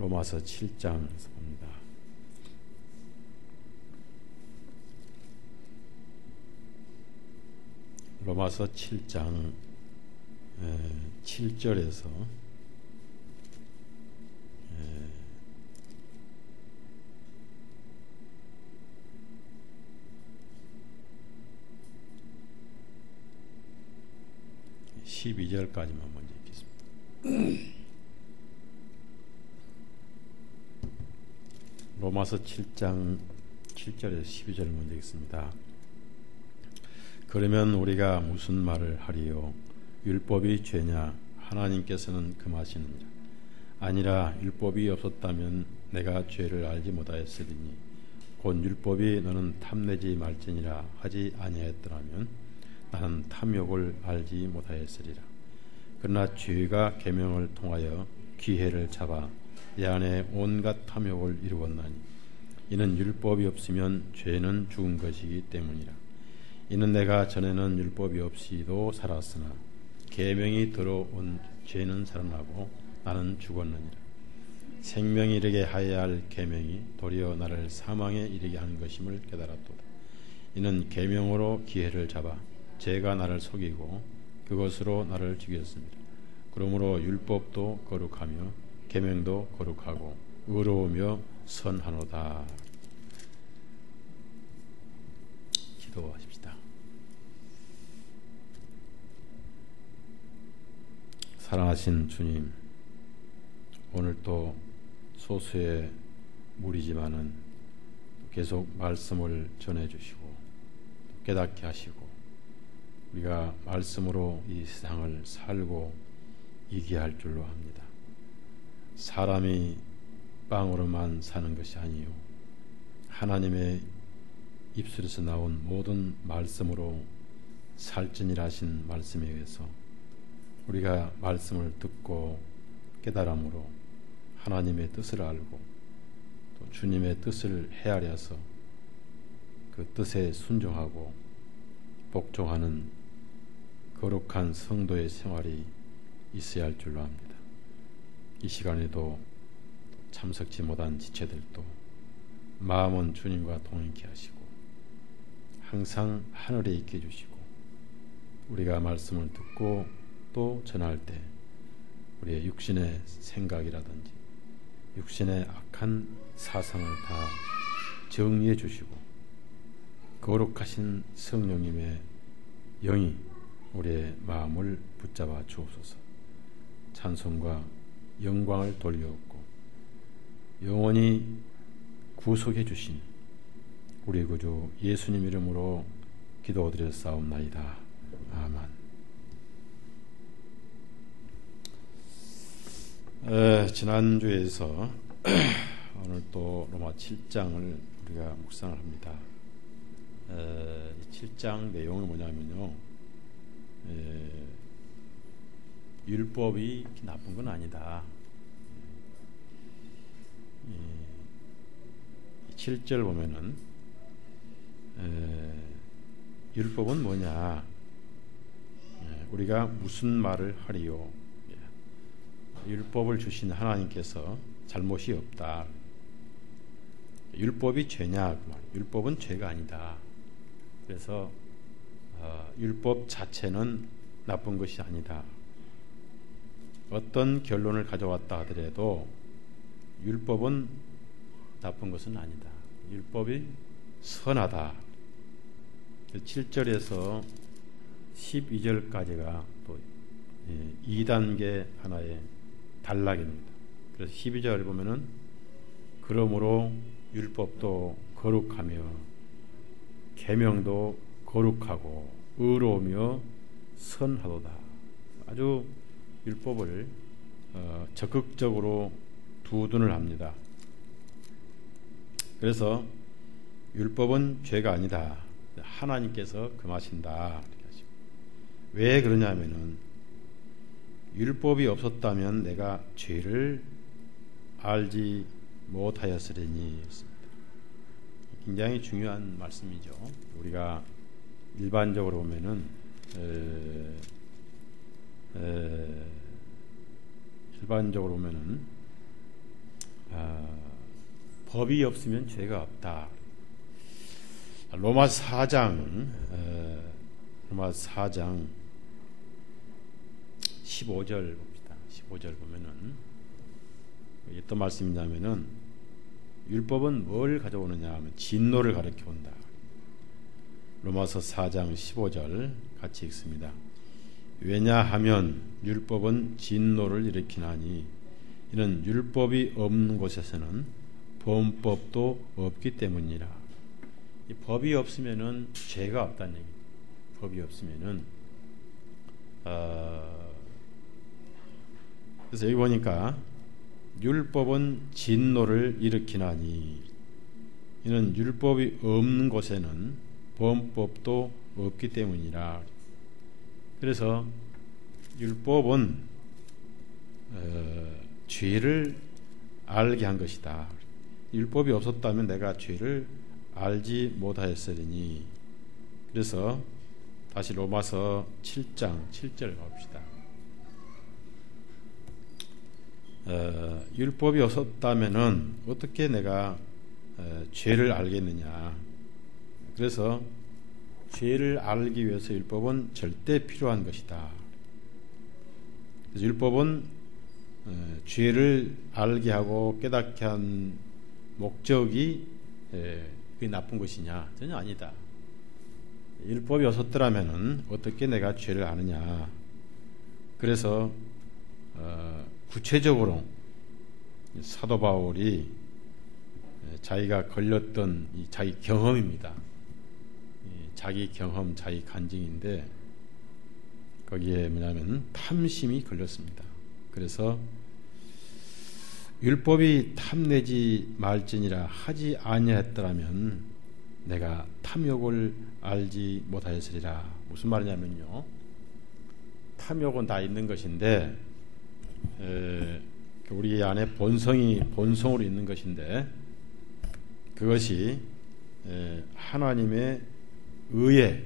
로마서 7장에서 봅니다. 로마서 7장 7절에서 12절까지만 먼저 읽겠습니다. 로마서 7장 7절에서 12절 먼저 읽습니다. 그러면 우리가 무슨 말을 하리요? 율법이 죄냐? 하나님께서는 금하시느니라. 아니라 율법이 없었다면 내가 죄를 알지 못하였으리니 곧 율법이 너는 탐내지 말지니라 하지 아니하였더라면 나는 탐욕을 알지 못하였으리라. 그러나 죄가 계명을 통하여 기회를 잡아 내 안에 온갖 탐욕을 이루었나니 이는 율법이 없으면 죄는 죽은 것이기 때문이라. 이는 내가 전에는 율법이 없이도 살았으나 계명이 들어온 죄는 살아나고 나는 죽었느니라. 생명에 이르게 하여야 할 계명이 도리어 나를 사망에 이르게 하는 것임을 깨달았도다. 이는 계명으로 기회를 잡아 죄가 나를 속이고 그것으로 나를 죽였습니다. 그러므로 율법도 거룩하며 계명도 거룩하고 의로우며 선하노다. 기도하십시다. 사랑하신 주님, 오늘 또 소수의 무리지만은 계속 말씀을 전해주시고 깨닫게 하시고 우리가 말씀으로 이 세상을 살고 이기게 할 줄로 합니다. 사람이 빵으로만 사는 것이 아니요 하나님의 입술에서 나온 모든 말씀으로 살찌니라 하신 말씀에 의해서 우리가 말씀을 듣고 깨달음으로 하나님의 뜻을 알고 또 주님의 뜻을 헤아려서 그 뜻에 순종하고 복종하는 거룩한 성도의 생활이 있어야 할 줄로 합니다. 이 시간에도 참석지 못한 지체들도 마음은 주님과 동행케 하시고 항상 하늘에 있게 해주시고 우리가 말씀을 듣고 또 전할 때 우리의 육신의 생각이라든지 육신의 악한 사상을 다 정리해 주시고 거룩하신 성령님의 영이 우리의 마음을 붙잡아 주옵소서. 찬송과 영광을 돌려옵고 영원히 구속해 주신 우리 구주 예수님 이름으로 기도드렸사옵나이다. 아멘. 지난주에서 오늘 또 로마 7장을 우리가 묵상을 합니다. 7장 내용은 뭐냐면요, 율법이 나쁜 건 아니다. 7절 보면은 율법은 뭐냐? 우리가 무슨 말을 하리요? 율법을 주신 하나님께서 잘못이 없다. 율법이 죄냐? 율법은 죄가 아니다. 그래서 율법 자체는 나쁜 것이 아니다. 어떤 결론을 가져왔다 하더라도 율법은 나쁜 것은 아니다. 율법이 선하다. 7절에서 12절까지가 또 2단계 하나의 단락입니다. 그래서 12절에 보면은 그러므로 율법도 거룩하며 계명도 거룩하고 의로우며 선하도다. 아주 율법을 적극적으로 두둔을 합니다. 그래서 율법은 죄가 아니다. 하나님께서 금하신다. 왜 그러냐면은 율법이 없었다면 내가 죄를 알지 못하였으리니. 굉장히 중요한 말씀이죠. 우리가 일반적으로 보면은 일반적으로 보면은 법이 없으면 죄가 없다. 로마서 4장 15절 봅시다. 15절 보면은 어떤 말씀이냐면은 율법은 뭘 가져오느냐 하면 진노를 가르쳐 온다. 로마서 4장 15절 같이 읽습니다. 왜냐하면 율법은 진노를 일으키나니 이는 율법이 없는 곳에서는 범법도 없기 때문이라. 이 법이 없으면은 죄가 없다는 얘기. 법이 없으면은 그래서 여기 보니까 율법은 진노를 일으키나니 이는 율법이 없는 곳에는 범법도 없기 때문이라. 그래서 율법은 죄를 알게 한 것이다. 율법이 없었다면 내가 죄를 알지 못하였으리니. 그래서 다시 로마서 7장 7절 가봅시다. 율법이 없었다면은 어떻게 내가 죄를 알겠느냐. 그래서 죄를 알기 위해서 율법은 절대 필요한 것이다. 그래서 율법은 죄를 알게 하고 깨닫게 한 목적이 그게 나쁜 것이냐? 전혀 아니다. 율법이 없었더라면은 어떻게 내가 죄를 아느냐? 그래서 구체적으로 사도 바울이 자기가 걸렸던 이 자기 경험입니다. 자기 경험, 자기 간증인데 거기에 뭐냐면 탐심이 걸렸습니다. 그래서 율법이 탐내지 말지니라 하지 아니하였더라면 내가 탐욕을 알지 못하였으리라. 무슨 말이냐면요, 탐욕은 다 있는 것인데 우리 안에 본성으로 있는 것인데 그것이 하나님의 의에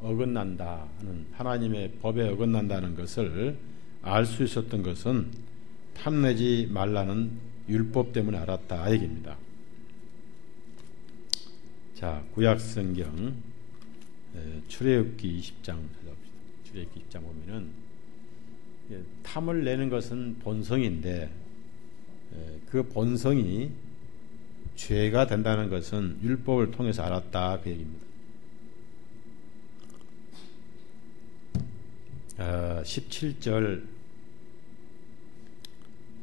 어긋난다 하는, 하나님의 법에 어긋난다는 것을 알 수 있었던 것은 탐내지 말라는 율법 때문에 알았다 얘기입니다. 자, 구약성경 출애굽기 20장 찾아봅시다. 출애굽기 20장 보면은 탐을 내는 것은 본성인데 그 본성이 죄가 된다는 것은 율법을 통해서 알았다 그 얘기입니다. 17절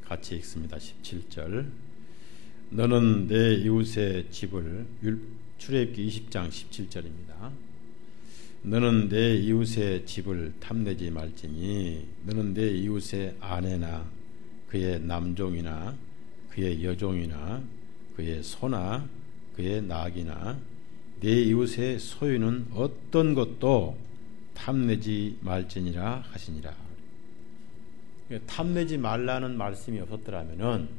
같이 읽습니다. 17절 너는 내 이웃의 집을, 출애굽기 20장 17절입니다. 너는 내 이웃의 집을 탐내지 말지니 너는 내 이웃의 아내나 그의 남종이나 그의 여종이나 그의 소나 그의 낙이나 내 이웃의 소유는 어떤 것도 탐내지 말지니라 하시니라. 탐내지 말라는 말씀이 없었더라면은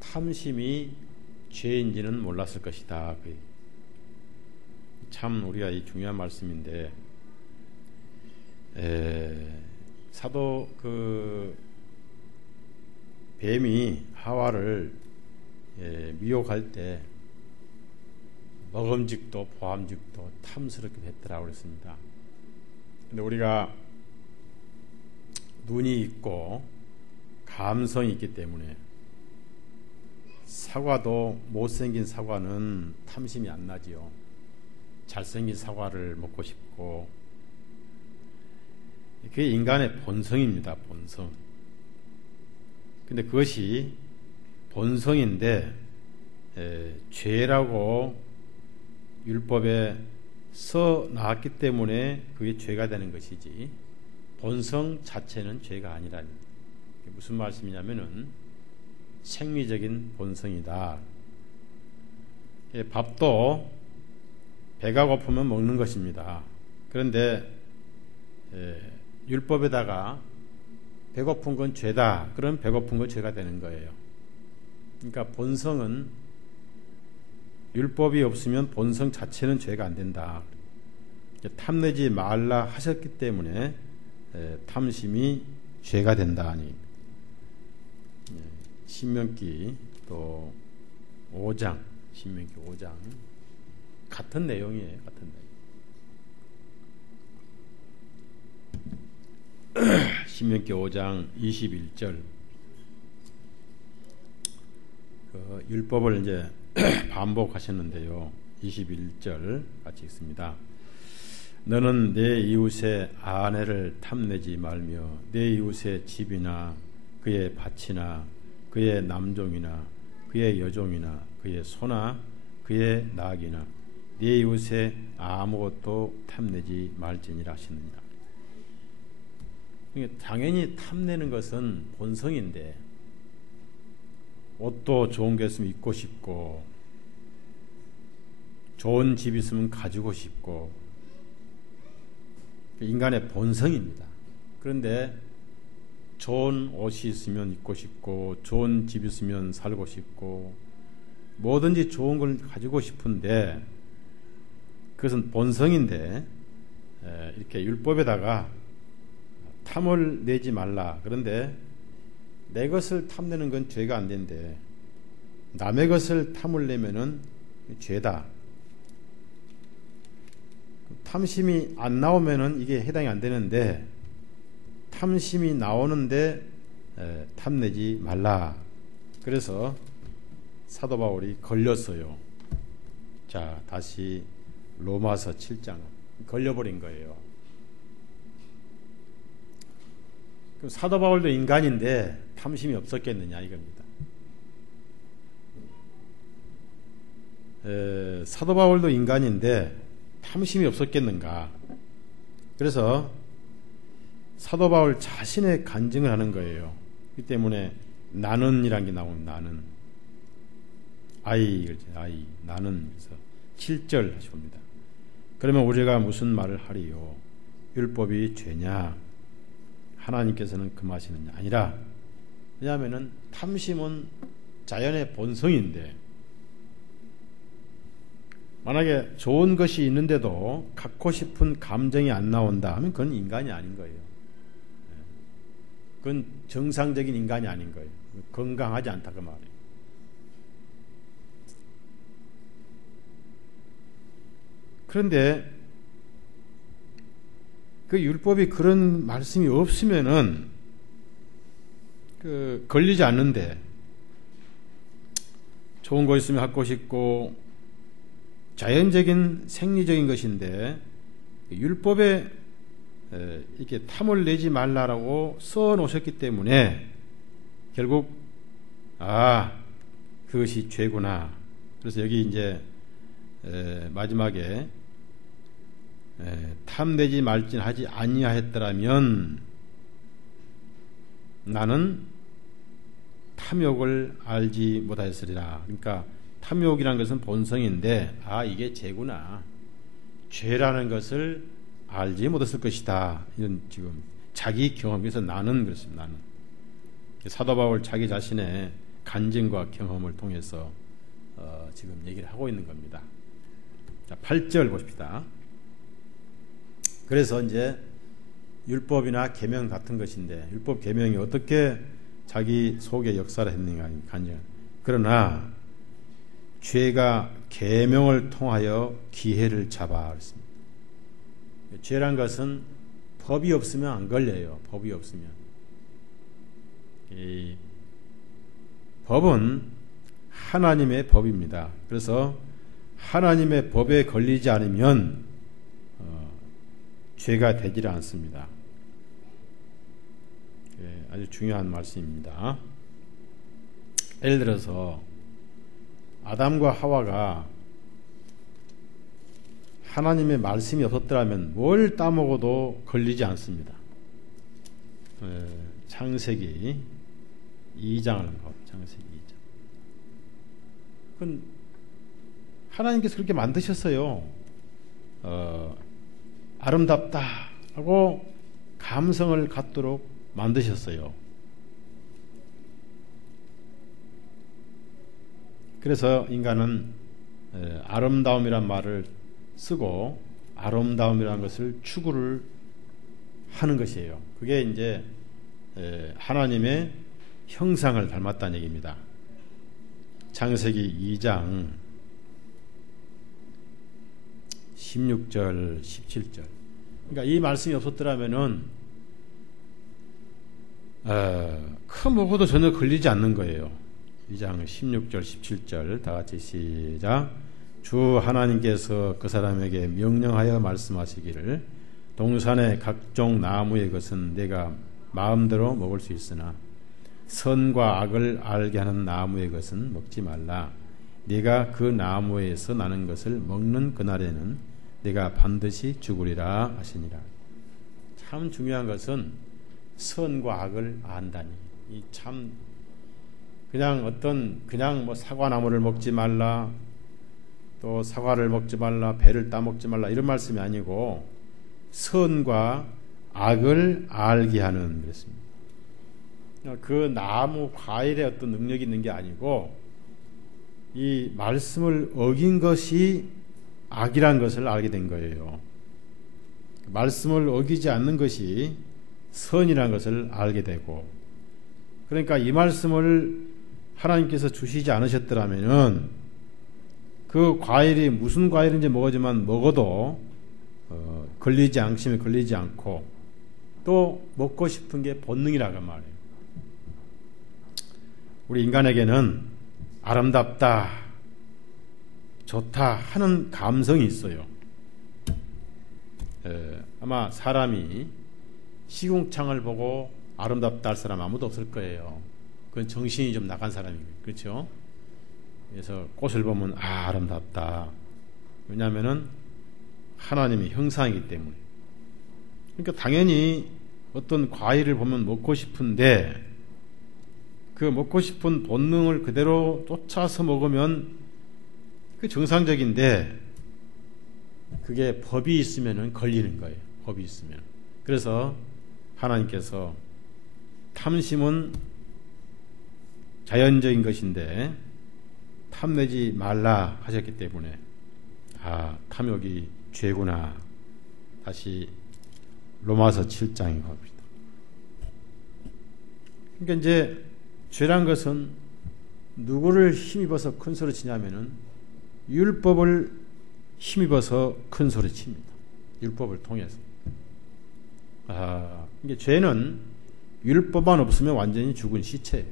탐심이 죄인지는 몰랐을 것이다. 참 우리가 이 중요한 말씀인데 사도 뱀이 하와를 미혹할 때 먹음직도 보암직도 탐스럽게 됐더라고 그랬습니다. 근데 우리가 눈이 있고 감성이 있기 때문에 사과도 못생긴 사과는 탐심이 안 나지요. 잘생긴 사과를 먹고 싶고, 그게 인간의 본성입니다. 본성. 근데 그것이 본성인데 죄라고 율법에 써 나왔기 때문에 그게 죄가 되는 것이지 본성 자체는 죄가 아니라는. 무슨 말씀이냐면은 생리적인 본성이다. 밥도 배가 고프면 먹는 것입니다. 그런데 율법에다가 배고픈 건 죄다. 그럼 배고픈 건 죄가 되는 거예요. 그러니까 본성은 율법이 없으면 본성 자체는 죄가 안 된다. 탐내지 말라 하셨기 때문에 탐심이 죄가 된다. 신명기 또 5장, 신명기 5장 같은 내용이에요. 같은 내용. 신명기 5장 21절 그 율법을 이제 반복하셨는데요. 21절 같이 읽습니다. 너는 내 이웃의 아내를 탐내지 말며 내 이웃의 집이나 그의 밭이나 그의 남종이나 그의 여종이나 그의 소나 그의 낙이나 네 이웃의 아무것도 탐내지 말지니라 하시느니라. 당연히 탐내는 것은 본성인데 옷도 좋은 게 있으면 입고 싶고 좋은 집 있으면 가지고 싶고 인간의 본성입니다. 그런데 좋은 옷이 있으면 입고 싶고 좋은 집 있으면 살고 싶고 뭐든지 좋은 걸 가지고 싶은데 그것은 본성인데 이렇게 율법에다가 탐을 내지 말라. 그런데 내 것을 탐내는 건 죄가 안 된대. 남의 것을 탐을 내면은 죄다. 탐심이 안 나오면은 이게 해당이 안 되는데 탐심이 나오는데 탐내지 말라. 그래서 사도 바울이 걸렸어요. 자, 다시 로마서 7장 걸려버린 거예요. 그럼 사도 바울도 인간인데 탐심이 없었겠느냐 이겁니다. 사도 바울도 인간인데 탐심이 없었겠는가. 그래서 사도 바울 자신의 간증을 하는 거예요. 그 때문에 나는이란 게 나오면 나는 아이 나는 그래서 7절 하십니다. 그러면 우리가 무슨 말을 하리요? 율법이 죄냐? 하나님께서는 금하시느냐? 아니라. 왜냐하면은 탐심은 자연의 본성인데 만약에 좋은 것이 있는데도 갖고 싶은 감정이 안 나온다 하면 그건 인간이 아닌 거예요. 그건 정상적인 인간이 아닌 거예요. 건강하지 않다 그 말이에요. 그런데 그 율법이 그런 말씀이 없으면은 걸리지 않는데 좋은 거 있으면 갖고 싶고 자연적인 생리적인 것인데 율법에 이렇게 탐을 내지 말라라고 써 놓으셨기 때문에 결국 그것이 죄구나. 그래서 여기 이제 마지막에 탐내지 말진 하지 아니하였더라면 나는 탐욕을 알지 못하였으리라. 그러니까 탐욕이라는 것은 본성인데 이게 죄구나. 죄라는 것을 알지 못했을 것이다. 이런 지금 자기 경험에서 나는 그렇습니다. 나는 사도 바울 자기 자신의 간증과 경험을 통해서 지금 얘기를 하고 있는 겁니다. 자, 8절 보십시다. 그래서 이제 율법이나 계명 같은 것인데 율법 계명이 어떻게 자기 속에 역사를 했는가 간증. 그러나 죄가 계명을 통하여 기회를 잡아 그랬습니다. 죄란 것은 법이 없으면 안 걸려요. 법이 없으면. 이 법은 하나님의 법입니다. 그래서 하나님의 법에 걸리지 않으면 죄가 되질 않습니다. 아주 중요한 말씀입니다. 예를 들어서 아담과 하와가 하나님의 말씀이 없었더라면 뭘 따먹어도 걸리지 않습니다. 창세기 2장을 봐. 창세기 2장. 그건 하나님께서 그렇게 만드셨어요. 아름답다라고 감성을 갖도록 만드셨어요. 그래서 인간은 아름다움이란 말을 쓰고 아름다움이라는 것을 추구를 하는 것이에요. 그게 이제 하나님의 형상을 닮았다는 얘기입니다. 창세기 2장 16절 17절. 그러니까 이 말씀이 없었더라면은 큰 무엇도 전혀 걸리지 않는 거예요. 2장 16절 17절 다 같이 시작. 주 하나님께서 그 사람에게 명령하여 말씀하시기를 동산의 각종 나무의 것은 내가 마음대로 먹을 수 있으나 선과 악을 알게 하는 나무의 것은 먹지 말라. 네가 그 나무에서 나는 것을 먹는 그날에는 네가 반드시 죽으리라 하시니라. 참 중요한 것은 선과 악을 안다니. 이 참 그냥 뭐 사과나무를 먹지 말라, 또 사과를 먹지 말라, 배를 따먹지 말라 이런 말씀이 아니고 선과 악을 알게 하는 그랬습니다. 그 나무 과일에 어떤 능력이 있는 게 아니고 이 말씀을 어긴 것이 악이란 것을 알게 된 거예요. 말씀을 어기지 않는 것이 선이라는 것을 알게 되고, 그러니까 이 말씀을 하나님께서 주시지 않으셨더라면은 그 과일이 무슨 과일인지 먹어도 양심에 걸리지 않고 또 먹고 싶은 게 본능이라고 말해요. 우리 인간에게는 아름답다, 좋다 하는 감성이 있어요. 아마 사람이 시궁창을 보고 아름답다 할 사람 아무도 없을 거예요. 그건 정신이 좀 나간 사람이에요. 그렇죠? 그래서 꽃을 보면 아름답다. 왜냐하면은 하나님의 형상이기 때문에. 그러니까 당연히 어떤 과일을 보면 먹고 싶은데 그 먹고 싶은 본능을 그대로 쫓아서 먹으면 그 정상적인데 그게 법이 있으면 걸리는 거예요. 법이 있으면. 그래서 하나님께서 탐심은 자연적인 것인데 탐내지 말라 하셨기 때문에 탐욕이 죄구나. 다시 로마서 7장에 갑니다. 그러니까 이제 죄란 것은 누구를 힘입어서 큰 소리 치냐면은 율법을 힘입어서 큰 소리 칩니다. 율법을 통해서. 이게 죄는 율법만 없으면 완전히 죽은 시체예요.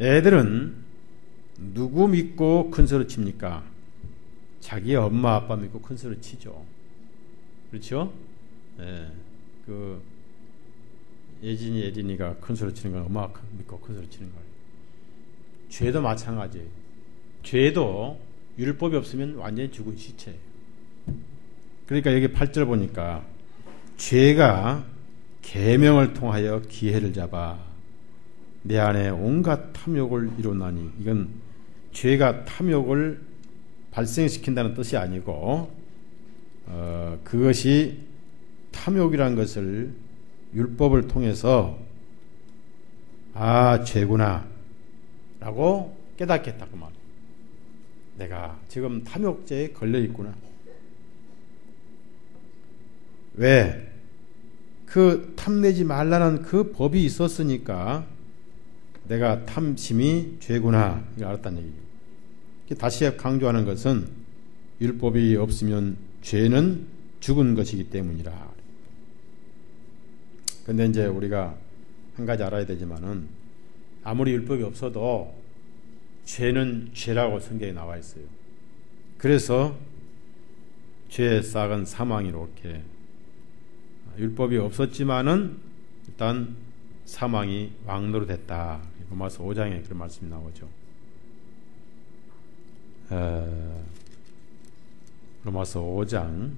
애들은 누구 믿고 큰 소리 칩니까? 자기 엄마 아빠 믿고 큰 소리 치죠. 그렇죠? 예진이가 큰 소리 치는 건 엄마 믿고 큰 소리 치는 거예요. 죄도 마찬가지예요. 죄도 율법이 없으면 완전히 죽은 시체예요. 그러니까 여기 8절 보니까 죄가 계명을 통하여 기회를 잡아 내 안에 온갖 탐욕을 이루나니, 이건 죄가 탐욕을 발생시킨다는 뜻이 아니고 그것이 탐욕이라는 것을 율법을 통해서 죄구나 라고 깨닫겠다고 말이에요. 내가 지금 탐욕죄에 걸려 있구나. 왜? 그 탐내지 말라는 그 법이 있었으니까 내가 탐심이 죄구나 이걸 알았다는 얘기예요. 다시 강조하는 것은 율법이 없으면 죄는 죽은 것이기 때문이라. 근데 이제 우리가 한 가지 알아야 되지만은 아무리 율법이 없어도 죄는 죄라고 성경에 나와 있어요. 그래서 죄의 싹은 사망이 이렇게, 율법이 없었지만은 일단 사망이 왕노릇했다. 로마서 5장에 그런 말씀이 나오죠. 로마서 5장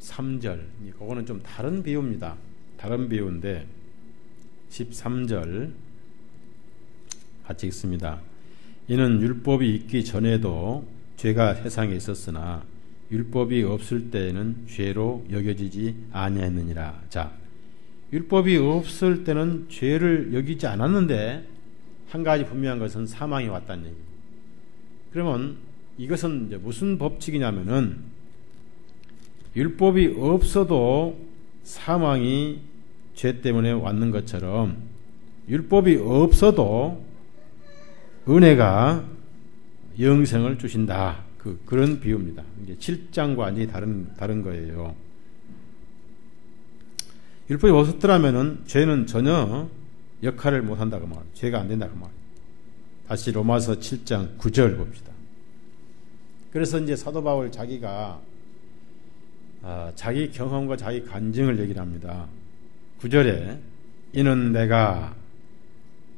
13절, 그거는 좀 다른 비유입니다. 다른 비유인데 13절 같이 읽습니다. 이는 율법이 있기 전에도 죄가 세상에 있었으나 율법이 없을 때에는 죄로 여겨지지 아니했느니라. 자, 율법이 없을 때는 죄를 여기지 않았는데 한 가지 분명한 것은 사망이 왔다는 얘기예요. 그러면 이것은 이제 무슨 법칙이냐면은 율법이 없어도 사망이 죄 때문에 왔는 것처럼 율법이 없어도 은혜가 영생을 주신다. 그런 비유입니다. 이제 7장과 완전히 다른 거예요. 율법이 없었더라면은 죄는 전혀 역할을 못 한다고 말해요. 죄가 안 된다고 말해요. 다시 로마서 7장 9절 봅시다. 그래서 이제 사도 바울 자기가 자기 경험과 자기 간증을 얘기를 합니다. 9절에 이는 내가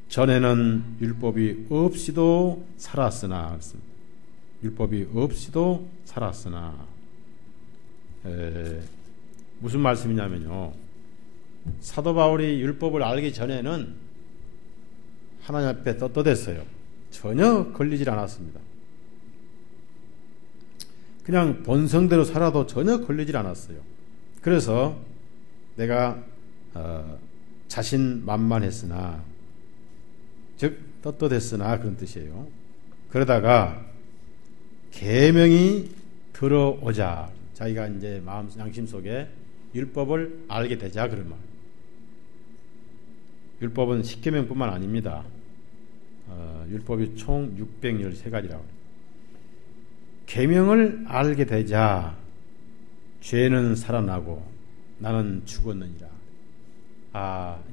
전에는 율법이 없이도 살았으나 율법이 없이도 살았으나 무슨 말씀이냐면요. 사도 바울이 율법을 알기 전에는 하나님 앞에 떳떳했어요. 전혀 걸리질 않았습니다. 그냥 본성대로 살아도 전혀 걸리질 않았어요. 그래서 내가 자신만만했으나 즉 떳떳했으나 그런 뜻이에요. 그러다가 계명이 들어오자 자기가 이제 마음 양심 속에 율법을 알게 되자 그런 말. 율법은 10계명뿐만 아닙니다. 율법이 총 613가지라고. 계명을 알게 되자 죄는 살아나고 나는 죽었느니라.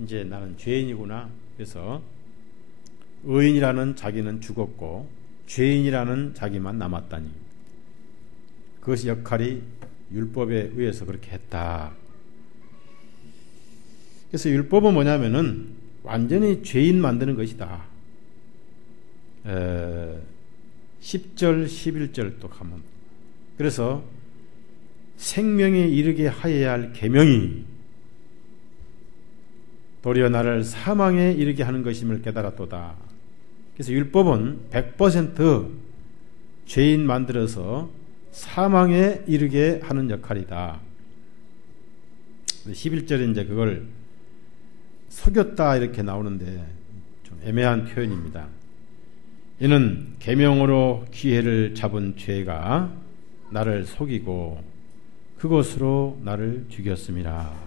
이제 나는 죄인이구나. 그래서 의인이라는 자기는 죽었고 죄인이라는 자기만 남았다니. 그것이 역할이 율법에 의해서 그렇게 했다. 그래서 율법은 뭐냐면은 완전히 죄인 만드는 것이다. 10절 11절 또 가면 그래서 생명에 이르게 하여야 할 계명이 도리어 나를 사망에 이르게 하는 것임을 깨달았도다. 그래서 율법은 100% 죄인 만들어서 사망에 이르게 하는 역할이다. 11절에 이제 그걸 속였다 이렇게 나오는데 좀 애매한 표현입니다. 이는 계명으로 기회를 잡은 죄가 나를 속이고 그것으로 나를 죽였음이라.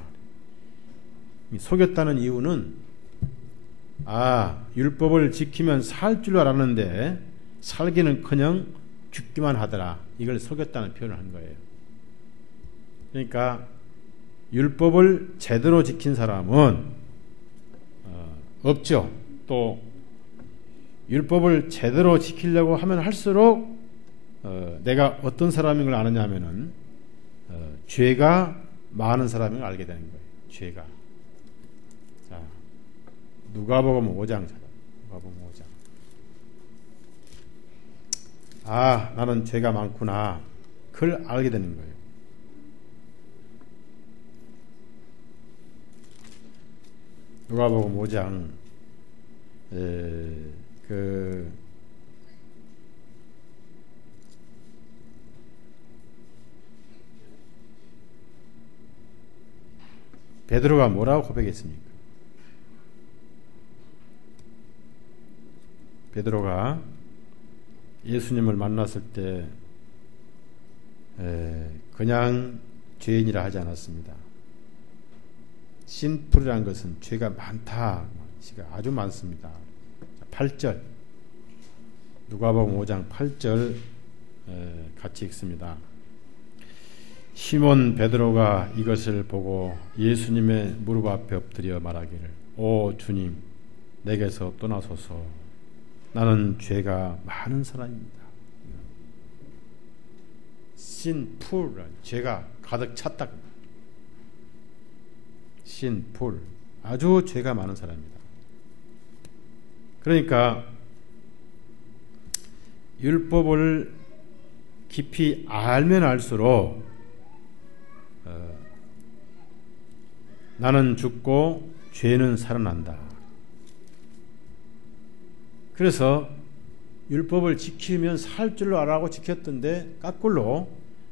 속였다는 이유는 율법을 지키면 살 줄 알았는데 살기는커녕 죽기만 하더라. 이걸 속였다는 표현을 한 거예요. 그러니까 율법을 제대로 지킨 사람은 없죠. 또 율법을 제대로 지키려고 하면 할수록 내가 어떤 사람인 걸 아느냐 하면은 죄가 많은 사람인 걸 알게 되는 거예요. 죄가. 자, 누가복음 5장 찾아. 누가복음 5장. 나는 죄가 많구나. 그걸 알게 되는 거예요. 누가복음 5장 베드로가 뭐라고 고백했습니까? 베드로가 예수님을 만났을 때 그냥 죄인이라 하지 않았습니다. 신풀이라는 것은 죄가 많다. 죄가 아주 많습니다. 8절 누가복음 5장 8절 같이 읽습니다. 시몬 베드로가 이것을 보고 예수님의 무릎 앞에 엎드려 말하기를 오 주님 내게서 떠나소서 나는 죄가 많은 사람입니다. 신풀 죄가 가득 찼다. 신풀 아주 죄가 많은 사람입니다. 그러니까 율법을 깊이 알면 알수록 나는 죽고 죄는 살아난다. 그래서 율법을 지키면 살 줄로 알아고 지켰던데 거꾸로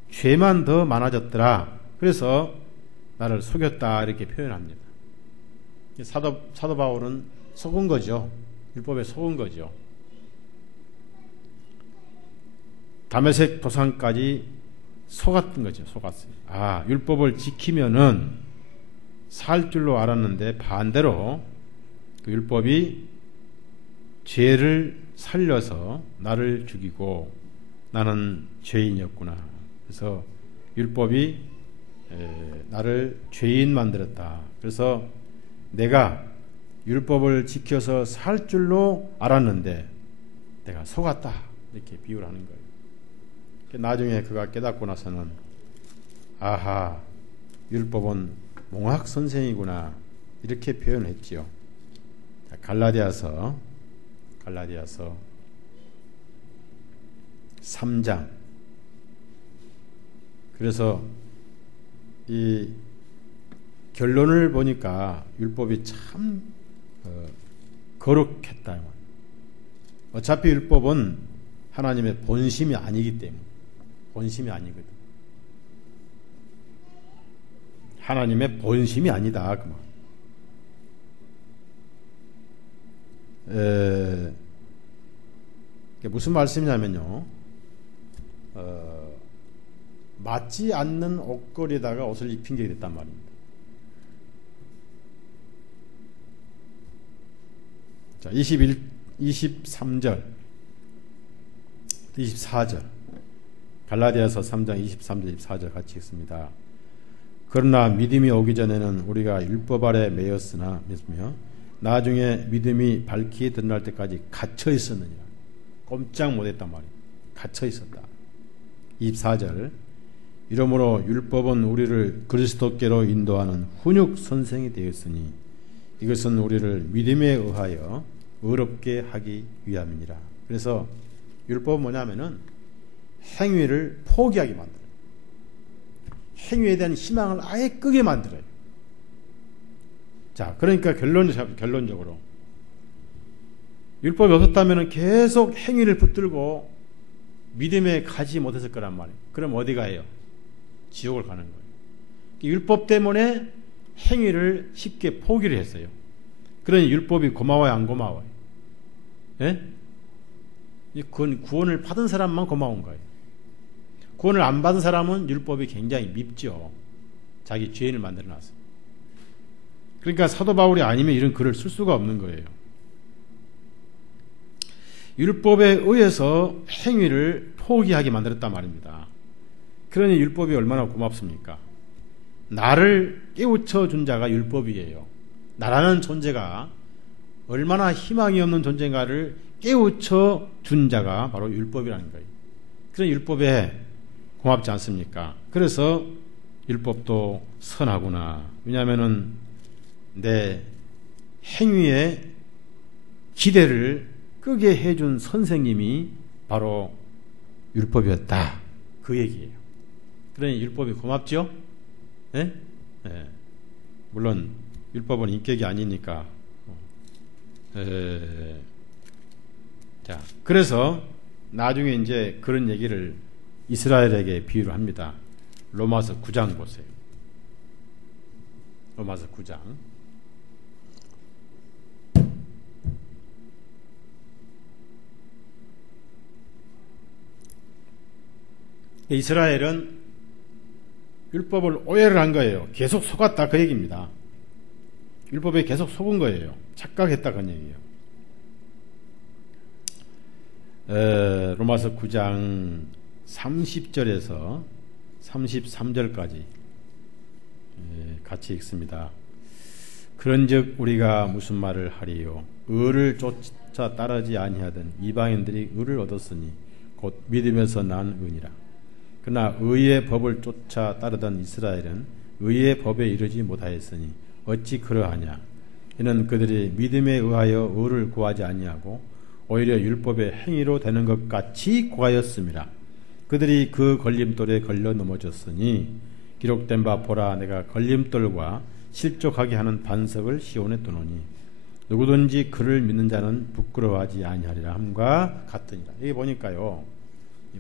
죄만 더 많아졌더라. 그래서 나를 속였다 이렇게 표현합니다. 사도 바울은 속은 거죠. 율법에 속은 거죠. 다메섹 도상까지 속았던 거죠. 속았어요. 율법을 지키면은 살 줄로 알았는데 반대로 그 율법이 죄를 살려서 나를 죽이고 나는 죄인이었구나. 그래서 율법이 나를 죄인 만들었다. 그래서 내가 율법을 지켜서 살 줄로 알았는데 내가 속았다. 이렇게 비유를 하는 거예요. 나중에 그가 깨닫고 나서는 아하, 율법은 몽학 선생이구나. 이렇게 표현했지요. 갈라디아서 3장. 그래서 이 결론을 보니까 율법이 참 거룩했다. 어차피 율법은 하나님의 본심이 아니기 때문에, 본심이 아니거든. 하나님의 본심이 아니다. 무슨 말씀이냐면요, 맞지 않는 옷걸이에다가 옷을 입힌 게 됐단 말입니다. 자, 23절, 24절, 갈라디아서 3장 23절, 24절 같이 읽습니다. 그러나 믿음이 오기 전에는 우리가 율법 아래 매였으나 나중에 믿음이 밝히 드러날 때까지 갇혀 있었느니라. 꼼짝 못했단 말이에요. 갇혀 있었다. 24절, 이러므로 율법은 우리를 그리스도께로 인도하는 훈육 선생이 되었으니 이것은 우리를 믿음에 의하여 의롭게 하기 위함이니라. 그래서 율법은 뭐냐면은 행위를 포기하게 만들어요. 행위에 대한 희망을 아예 끄게 만들어요. 자, 그러니까 결론적으로 율법이 없었다면 계속 행위를 붙들고 믿음에 가지 못했을 거란 말이에요. 그럼 어디 가요? 지옥을 가는 거예요. 율법 때문에 행위를 쉽게 포기를 했어요. 그러니 율법이 고마워요, 안 고마워요? 예? 구원을 받은 사람만 고마운 거예요. 구원을 안 받은 사람은 율법이 굉장히 밉죠. 자기 죄인을 만들어놨어요. 그러니까 사도 바울이 아니면 이런 글을 쓸 수가 없는 거예요. 율법에 의해서 행위를 포기하게 만들었단 말입니다. 그러니 율법이 얼마나 고맙습니까? 나를 깨우쳐 준 자가 율법이에요. 나라는 존재가 얼마나 희망이 없는 존재인가를 깨우쳐 준 자가 바로 율법이라는 거예요. 그런 율법에 고맙지 않습니까? 그래서 율법도 선하구나. 왜냐하면은 내 행위에 기대를 끄게 해준 선생님이 바로 율법이었다. 그 얘기예요. 그러니 율법이 고맙죠? 네? 네. 물론 율법은 인격이 아니니까. 자, 그래서 나중에 이제 그런 얘기를 이스라엘에게 비유를 합니다. 로마서 9장 보세요. 로마서 9장. 이스라엘은 율법을 오해를 한 거예요. 계속 속았다 그 얘기입니다. 율법에 계속 속은 거예요. 착각했다 그런 얘기예요. 로마서 9장 30절에서 33절까지 같이 읽습니다. 그런즉 우리가 무슨 말을 하리요? 의를 쫓아 따르지 아니하던 이방인들이 의를 얻었으니 곧 믿음에서 난 의니라. 그러나 의의 법을 쫓아 따르던 이스라엘은 의의 법에 이르지 못하였으니 어찌 그러하냐? 이는 그들이 믿음에 의하여 의를 구하지 아니하고 오히려 율법의 행위로 되는 것 같이 구하였음이라. 그들이 그 걸림돌에 걸려 넘어졌으니 기록된 바 보라, 내가 걸림돌과 실족하게 하는 반석을 시온에 두노니 누구든지 그를 믿는 자는 부끄러워하지 아니하리라 함과 같으니라. 여기 보니까요,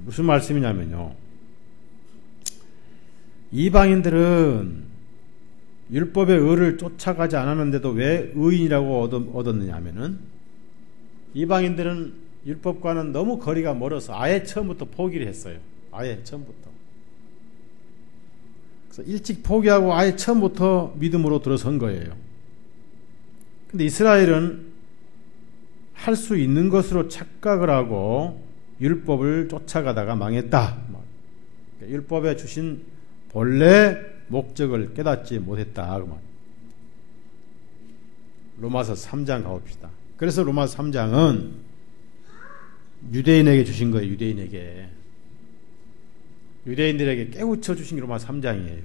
무슨 말씀이냐면요, 이방인들은 율법의 의를 쫓아가지 않았는데도 왜 의인이라고 얻었느냐 하면은, 이방인들은 율법과는 너무 거리가 멀어서 아예 처음부터 포기를 했어요. 아예 처음부터. 그래서 일찍 포기하고 아예 처음부터 믿음으로 들어선 거예요. 근데 이스라엘은 할 수 있는 것으로 착각을 하고 율법을 쫓아가다가 망했다. 그러니까 율법에 주신 본래 목적을 깨닫지 못했다. 로마서 3장 가봅시다. 그래서 로마서 3장은 유대인에게 주신 거예요. 유대인들에게 깨우쳐 주신 게 로마서 3장이에요.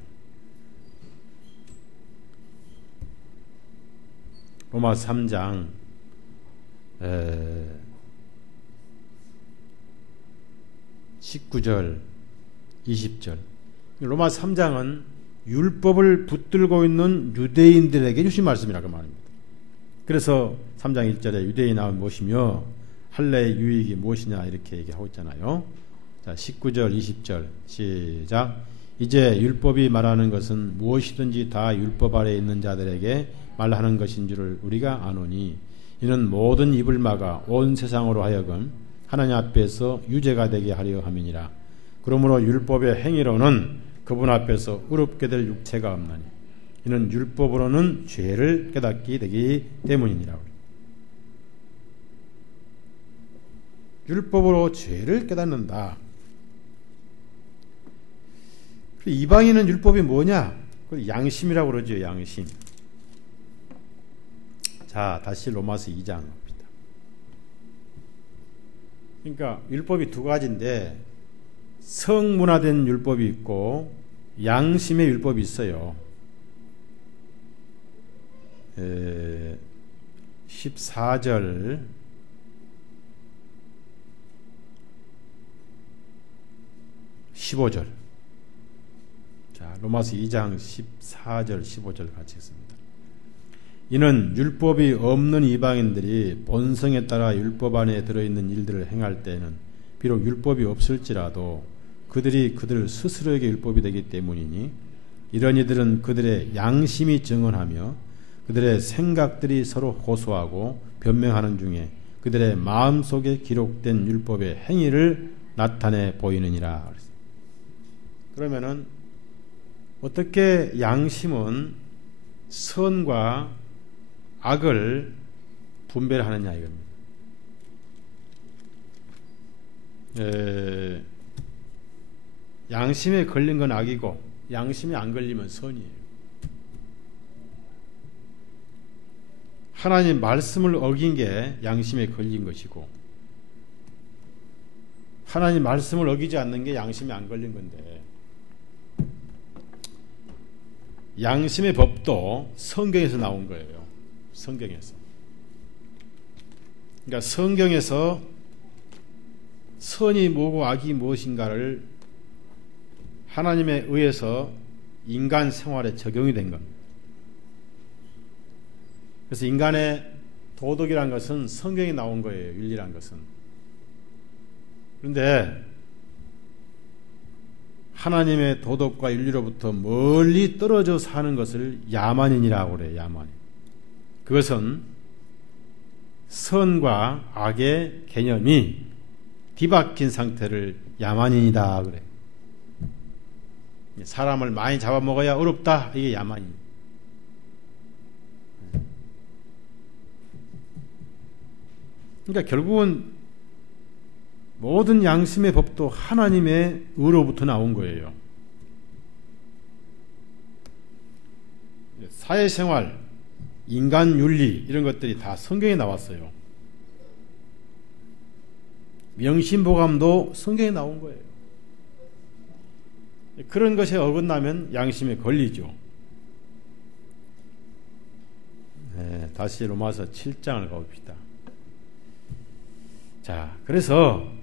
로마서 3장 19절 20절. 로마서 3장은 율법을 붙들고 있는 유대인들에게 주신 말씀이라고 말합니다. 그래서 3장 1절에 유대인은 무엇이며 할례의 유익이 무엇이냐 이렇게 얘기하고 있잖아요. 자, 19절 20절 시작. 이제 율법이 말하는 것은 무엇이든지 다 율법 아래에 있는 자들에게 말하는 것인 줄을 우리가 아노니 이는 모든 입을 막아 온 세상으로 하여금 하나님 앞에서 유죄가 되게 하려 함이니라. 그러므로 율법의 행위로는 그분 앞에서 의롭게 될 육체가 없나니 이는 율법으로는 죄를 깨닫게 되기 때문이니라. 율법으로 죄를 깨닫는다. 이방인은 율법이 뭐냐? 양심이라고 그러죠. 양심. 자, 다시 로마서 2장 갑니다. 그러니까 율법이 두 가지인데 성문화된 율법이 있고 양심의 율법이 있어요. 14절 15절. 자, 로마서 2장 14절 15절 같이 읽습니다. 이는 율법이 없는 이방인들이 본성에 따라 율법 안에 들어있는 일들을 행할 때에는 비록 율법이 없을지라도 그들이 그들 스스로에게 율법이 되기 때문이니 이런 이들은 그들의 양심이 증언하며 그들의 생각들이 서로 호소하고 변명하는 중에 그들의 마음속에 기록된 율법의 행위를 나타내 보이느니라. 그러면은 어떻게 양심은 선과 악을 분별하느냐 이겁니다. 양심에 걸린 건 악이고 양심에 안 걸리면 선이에요. 하나님 말씀을 어긴 게 양심에 걸린 것이고 하나님 말씀을 어기지 않는 게 양심에 안 걸린 건데 양심의 법도 성경에서 나온 거예요. 성경에서. 그러니까 성경에서 선이 뭐고 악이 무엇인가를 하나님에 의해서 인간 생활에 적용이 된 겁니다. 그래서 인간의 도덕이란 것은 성경에 나온 거예요. 윤리란 것은. 그런데 하나님의 도덕과 윤리로부터 멀리 떨어져 사는 것을 야만인이라고 그래요. 야만인. 그것은 선과 악의 개념이 뒤바뀐 상태를 야만인이다 그래. 사람을 많이 잡아먹어야 어렵다. 이게 야만인. 그러니까 결국은 모든 양심의 법도 하나님의 의로부터 나온 거예요. 사회생활, 인간 윤리 이런 것들이 다 성경에 나왔어요. 명심보감도 성경에 나온 거예요. 그런 것에 어긋나면 양심에 걸리죠. 네, 다시 로마서 7장을 가봅시다. 자, 그래서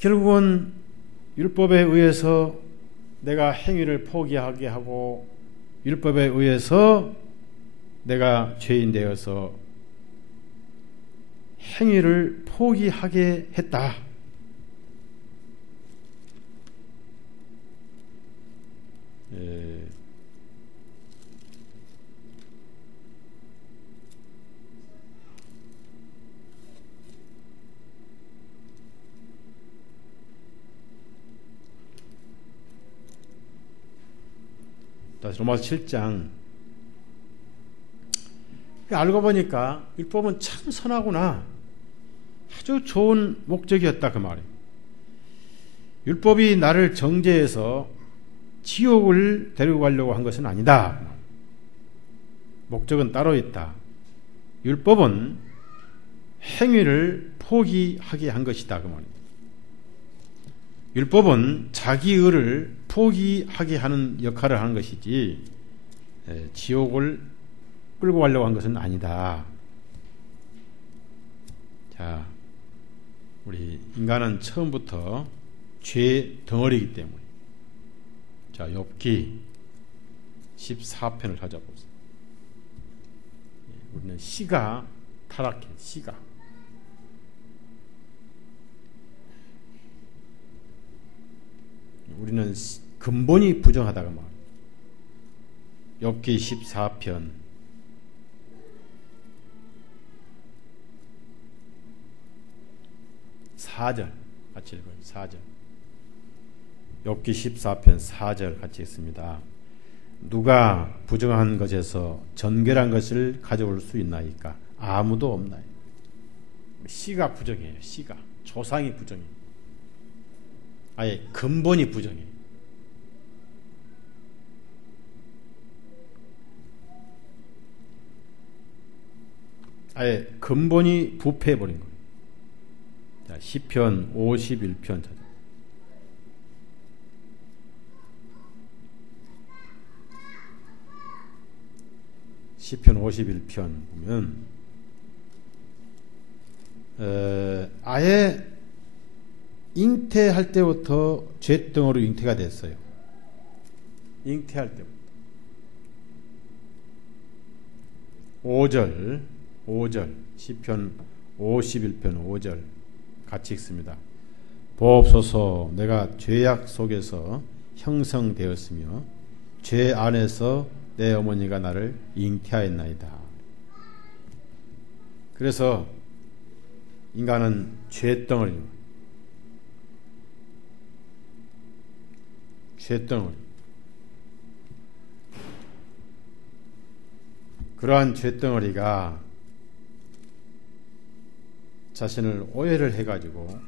결국은 율법에 의해서 내가 행위를 포기하게 하고 율법에 의해서 내가 죄인 되어서 행위를 포기하게 했다. 로마서 7장. 알고 보니까 율법은 참 선하구나. 아주 좋은 목적이었다 그 말이에요. 율법이 나를 정죄해서 지옥을 데리고 가려고 한 것은 아니다. 목적은 따로 있다. 율법은 행위를 포기하게 한 것이다 그 말입니다. 율법은 자기 의를 포기하게 하는 역할을 하는 것이지 지옥을 끌고 가려고 한 것은 아니다. 자, 우리 인간은 처음부터 죄 덩어리이기 때문에 자, 욥기 14편을 찾아보세요. 우리는 씨가 타락해. 씨가 우리는 근본이 부정하다가 말. 욥기 14편 4절 같이 읽어요. 4절. 욥기 14편 4절 같이 읽습니다. 누가 부정한 것에서 정결한 것을 가져올 수 있나이까? 아무도 없나요? 씨가 부정해요. 씨가. 조상이 부정해요. 아예 근본이 부정해요. 아예 근본이 부패해버린 거예요. 자, 시편 51편 찾아. 시편 51편 보면 아예 잉태할 때부터 죄덩어리로 잉태가 됐어요. 잉태할 때부터. 5절 시편 51편 5절 같이 읽습니다. 보옵소서 내가 죄악 속에서 형성되었으며 죄 안에서 내 어머니가 나를 잉태하였나이다. 그래서 인간은 죄덩어리입니다. 죄덩어리. 그러한 죄덩어리가 자신을 오해를 해가지고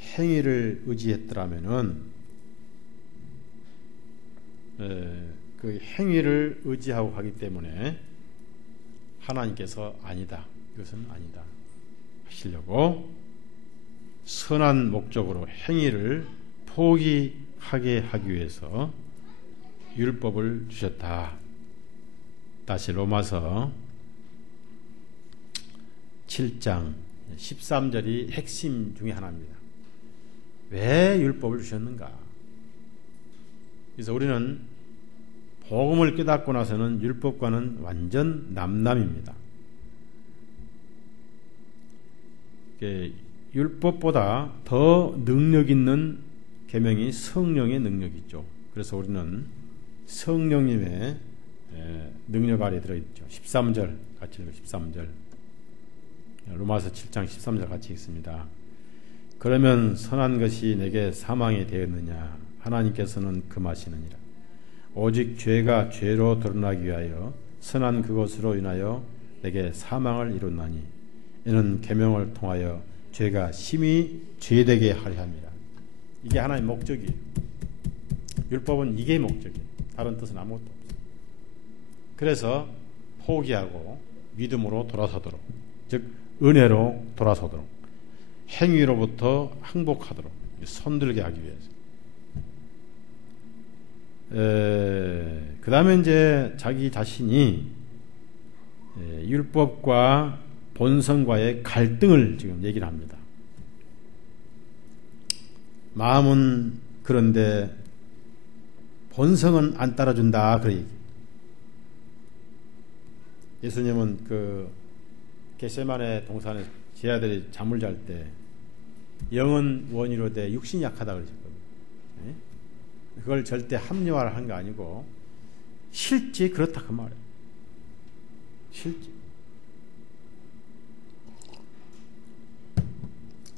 행위를 의지했더라면은 그 행위를 의지하고 하기 때문에 하나님께서 아니다. 이것은 아니다. 하시려고 선한 목적으로 행위를 포기하게 하기 위해서 율법을 주셨다. 다시 로마서 7장 13절이 핵심 중에 하나입니다. 왜 율법을 주셨는가? 그래서 우리는 복음을 깨닫고 나서는 율법과는 완전 남남입니다. 율법보다 더 능력 있는 계명이 성령의 능력이죠. 그래서 우리는 성령님의 능력 아래 들어있죠. 13절 같이 읽어요. 13절 로마서 7장 13절 같이 읽습니다. 그러면 선한 것이 내게 사망이 되었느냐? 하나님께서는 금하시느니라. 오직 죄가 죄로 드러나기 위하여 선한 그것으로 인하여 내게 사망을 이뤘나니 이는 계명을 통하여 죄가 심히 죄되게 하려 함이라. 이게 하나의 목적이에요. 율법은 이게 목적이에요. 다른 뜻은 아무것도 없어요. 그래서 포기하고 믿음으로 돌아서도록, 즉 은혜로 돌아서도록, 행위로부터 항복하도록 손들게 하기 위해서. 그 다음에 이제 자기 자신이 율법과 본성과의 갈등을 지금 얘기를 합니다. 마음은 그런데 본성은 안 따라준다. 그 얘기. 예수님은 그 겟세마네 동산에 제 아들이 잠을 잘 때 영은 원이로 돼 육신이 약하다 그러셨거든요. 네? 그걸 절대 합리화를 한 거 아니고 실제 그렇다 그 말이에요. 실제.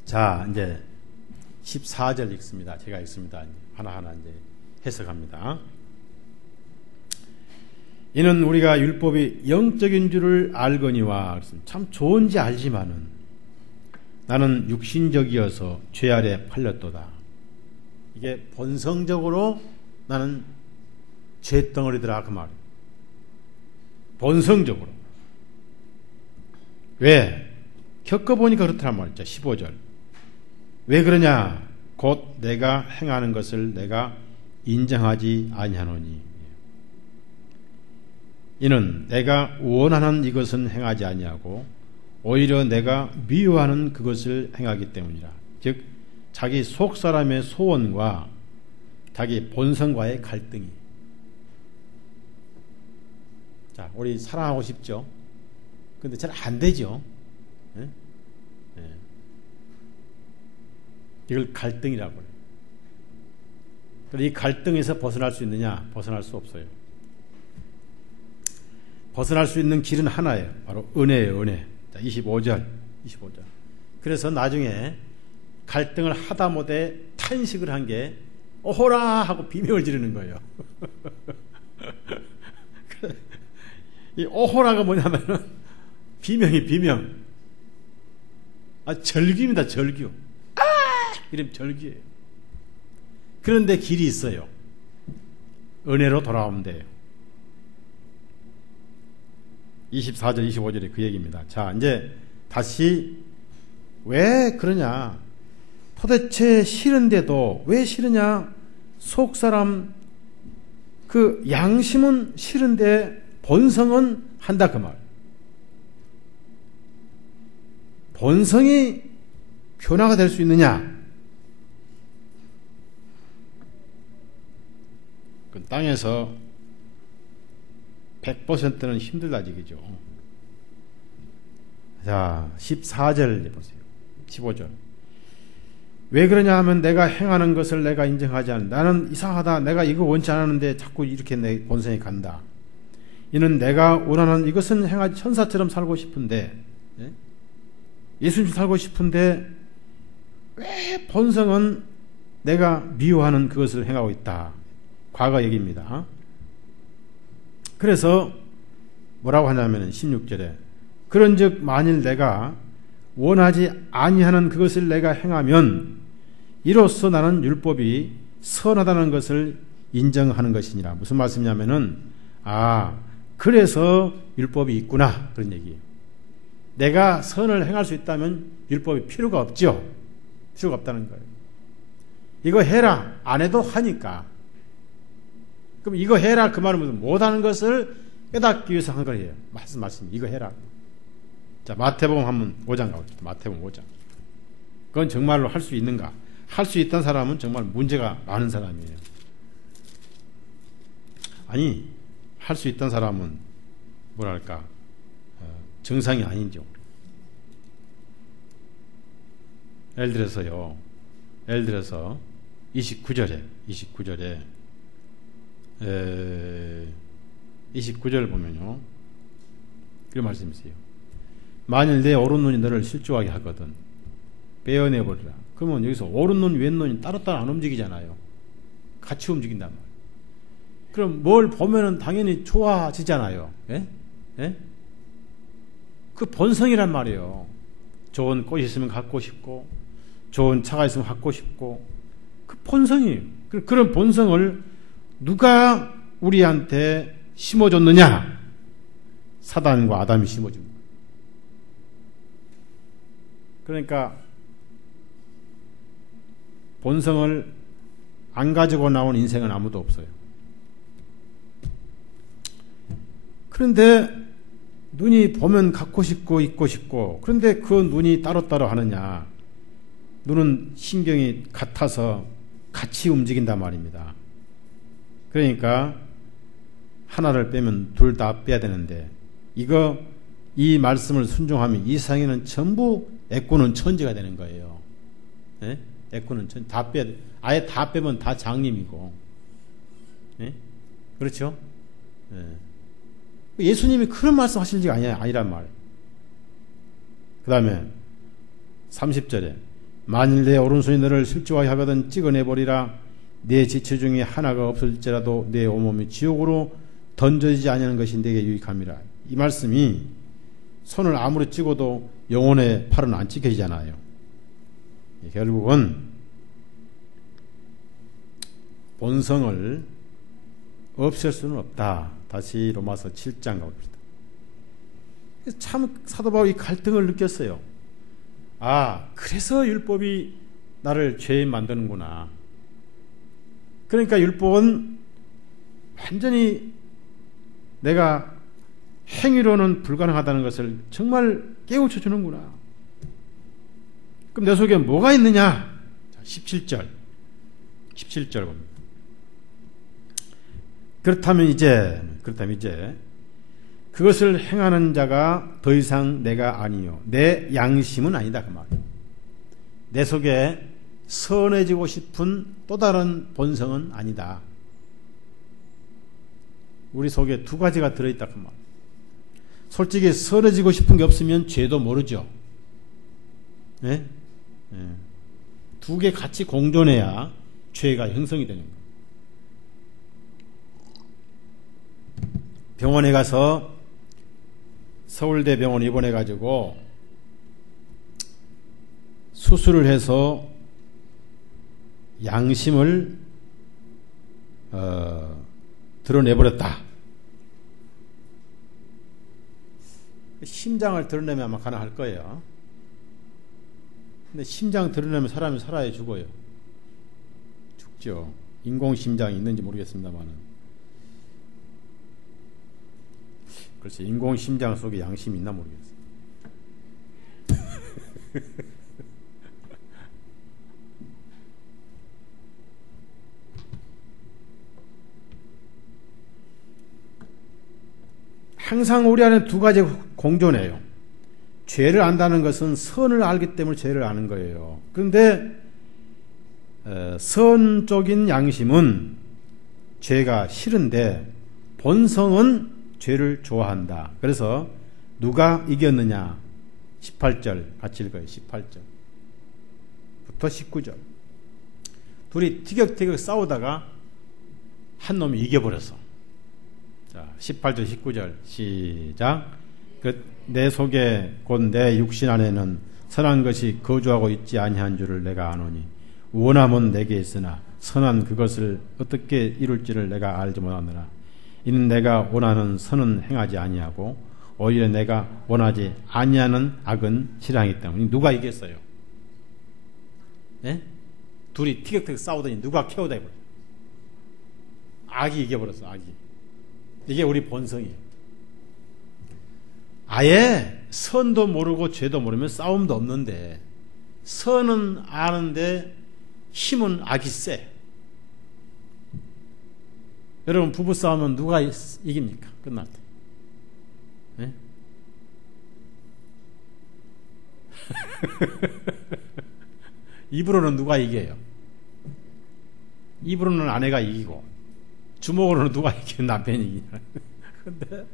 자, 이제 14절 읽습니다. 제가 읽습니다. 하나하나 이제 해석합니다. 이는 우리가 율법이 영적인 줄을 알거니와, 참 좋은지 알지만은 나는 육신적이어서 죄 아래 팔렸도다. 이게 본성적으로 나는 죄덩어리더라 그 말이에요. 본성적으로. 왜? 겪어보니까 그렇더란 말이죠. 15절. 왜 그러냐? 곧 내가 행하는 것을 내가 인정하지 아니하노니. 이는 내가 원하는 이것은 행하지 아니하고 오히려 내가 미워하는 그것을 행하기 때문이라. 즉 자기 속사람의 소원과 자기 본성과의 갈등이. 자, 우리 사랑하고 싶죠? 근데 잘 안 되죠. 예? 예. 이걸 갈등이라고 해요. 이 갈등에서 벗어날 수 있느냐? 벗어날 수 없어요. 벗어날 수 있는 길은 하나예요. 바로 은혜예요. 은혜. 자, 25절. 그래서 나중에 갈등을 하다 못해 탄식을 한 게 오호라 하고 비명을 지르는 거예요. 이 오호라가 뭐냐면은 비명. 절규입니다. 절규. 이러면 절규예요. 그런데 길이 있어요. 은혜로 돌아오면 돼요. 24절, 25절에 그 얘기입니다. 자, 이제 다시 왜 그러냐? 도대체 싫은데도 왜 싫으냐? 속사람 그 양심은 싫은데 본성은 한다 그 말. 본성이 변화가 될 수 있느냐? 그 땅에서 100%는 힘들다지, 그죠? 자, 14절 보세요. 15절. 왜 그러냐 하면 내가 행하는 것을 내가 인정하지 않는다. 나는 이상하다. 내가 이거 원치 않았는데 자꾸 이렇게 내 본성이 간다. 이는 내가 원하는 이것은 행하지 천사처럼 살고 싶은데, 예수님 살고 싶은데 왜 본성은 내가 미워하는 그것을 행하고 있다. 과거 얘기입니다. 그래서 뭐라고 하냐면 16절에 그런즉 만일 내가 원하지 아니하는 그것을 내가 행하면 이로써 나는 율법이 선하다는 것을 인정하는 것이니라. 무슨 말씀이냐면은 그래서 율법이 있구나 그런 얘기예요. 내가 선을 행할 수 있다면 율법이 필요가 없죠. 필요가 없다는 거예요. 이거 해라 안 해도 하니까. 그럼 이거 해라 그 말은 못하는 것을 깨닫기 위해서 한 거예요. 말씀 이거 해라. 자, 마태복음 한번 5장 가보겠습니다. 마태복음 5장. 그건 정말로 할 수 있는가? 할 수 있다는 사람은 정말 문제가 많은 사람이에요. 아니, 할 수 있다는 사람은 뭐랄까 정상이 아니죠. 예를 들어서 29절에 29절 보면요. 그런 말씀이 있어요. 만일 내 오른눈이 너를 실족하게 하거든 빼어내버리라. 그러면 여기서 오른눈 왼눈이 따로따로 안 움직이잖아요. 같이 움직인단 말이에요. 그럼 뭘 보면은 당연히 좋아지잖아요. 예? 예? 그 본성이란 말이에요. 좋은 꽃이 있으면 갖고 싶고 좋은 차가 있으면 갖고 싶고 그 본성이에요. 그런 본성을 누가 우리한테 심어줬느냐? 사단과 아담이 심어준 거예요. 그러니까 본성을 안 가지고 나온 인생은 아무도 없어요. 그런데 눈이 보면 갖고 싶고 있고 싶고 그런데 그 눈이 따로따로 하느냐? 눈은 신경이 같아서 같이 움직인단 말입니다. 그러니까 하나를 빼면 둘 다 빼야 되는데 이 말씀을 순종하면 이 세상에는 전부 애꾸는 천지가 되는 거예요. 예? 애꾸는 천지 다 빼야 돼. 아예 다 빼면 다 장님이고. 예? 그렇죠? 예. 예수님이 그런 말씀 하시는 게 아니란 말이에요. 그 다음에 30절에 만일 내 오른손이 너를 실족하게 하거든 찍어내버리라. 내 지체 중에 하나가 없을지라도 내 온몸이 지옥으로 던져지지 아니하는 것이 내게 유익함이라. 이 말씀이 손을 아무리 찍어도 영혼의 팔은 안 찍혀지잖아요. 결국은 본성을 없앨 수는 없다. 다시 로마서 7장 가봅니다. 참 사도 바울이 갈등을 느꼈어요. 아, 그래서 율법이 나를 죄인 만드는구나. 그러니까 율법은 완전히 내가 행위로는 불가능하다는 것을 정말 깨우쳐 주는구나. 그럼 내 속에 뭐가 있느냐? 17절 봅니다. 그렇다면 이제 그것을 행하는 자가 더 이상 내가 아니요 내 양심은 아니다 그 말이에요. 내 속에 선해지고 싶은 또 다른 본성은 아니다. 우리 속에 두 가지가 들어있다 그 말. 솔직히 선해지고 싶은 게 없으면 죄도 모르죠. 네? 네. 두 개 같이 공존해야 죄가 형성이 되는 거예요. 병원에 가서 서울대병원 입원해 가지고 수술을 해서 양심을 드러내버렸다. 심장을 드러내면 아마 가능할 거예요. 근데 심장 드러내면 사람이 살아야 죽어요. 죽죠. 인공심장이 있는지 모르겠습니다만은. 글쎄, 인공심장 속에 양심이 있나 모르겠어요. 항상 우리 안에 두 가지 공존해요. 죄를 안다는 것은 선을 알기 때문에 죄를 아는 거예요. 그런데 선적인 양심은 죄가 싫은데 본성은 죄를 좋아한다. 그래서 누가 이겼느냐? 18절 같이 읽어요. 18절부터 19절. 둘이 티격태격 싸우다가 한 놈이 이겨버렸어. 자, 18절 19절 시작. 내 속에 곧 내 육신 안에는 선한 것이 거주하고 있지 아니한 줄을 내가 아노니 원함은 내게 있으나 선한 그것을 어떻게 이룰지를 내가 알지 못하느라. 이는 내가 원하는 선은 행하지 아니하고 오히려 내가 원하지 아니하는 악은 싫어하기 때문에. 누가 이겼어요? 네? 둘이 티격태격 싸우더니 누가 KO다 해버렸어. 악이 이겨버렸어. 악이. 이게 우리 본성이에요. 아예 선도 모르고 죄도 모르면 싸움도 없는데 선은 아는데 힘은 악이 세. 여러분 부부싸움은 누가 이깁니까? 끝날 때. 네? 입으로는 누가 이겨요? 입으로는 아내가 이기고 주먹으로는 누가 이기는 남편이 이기냐. 근데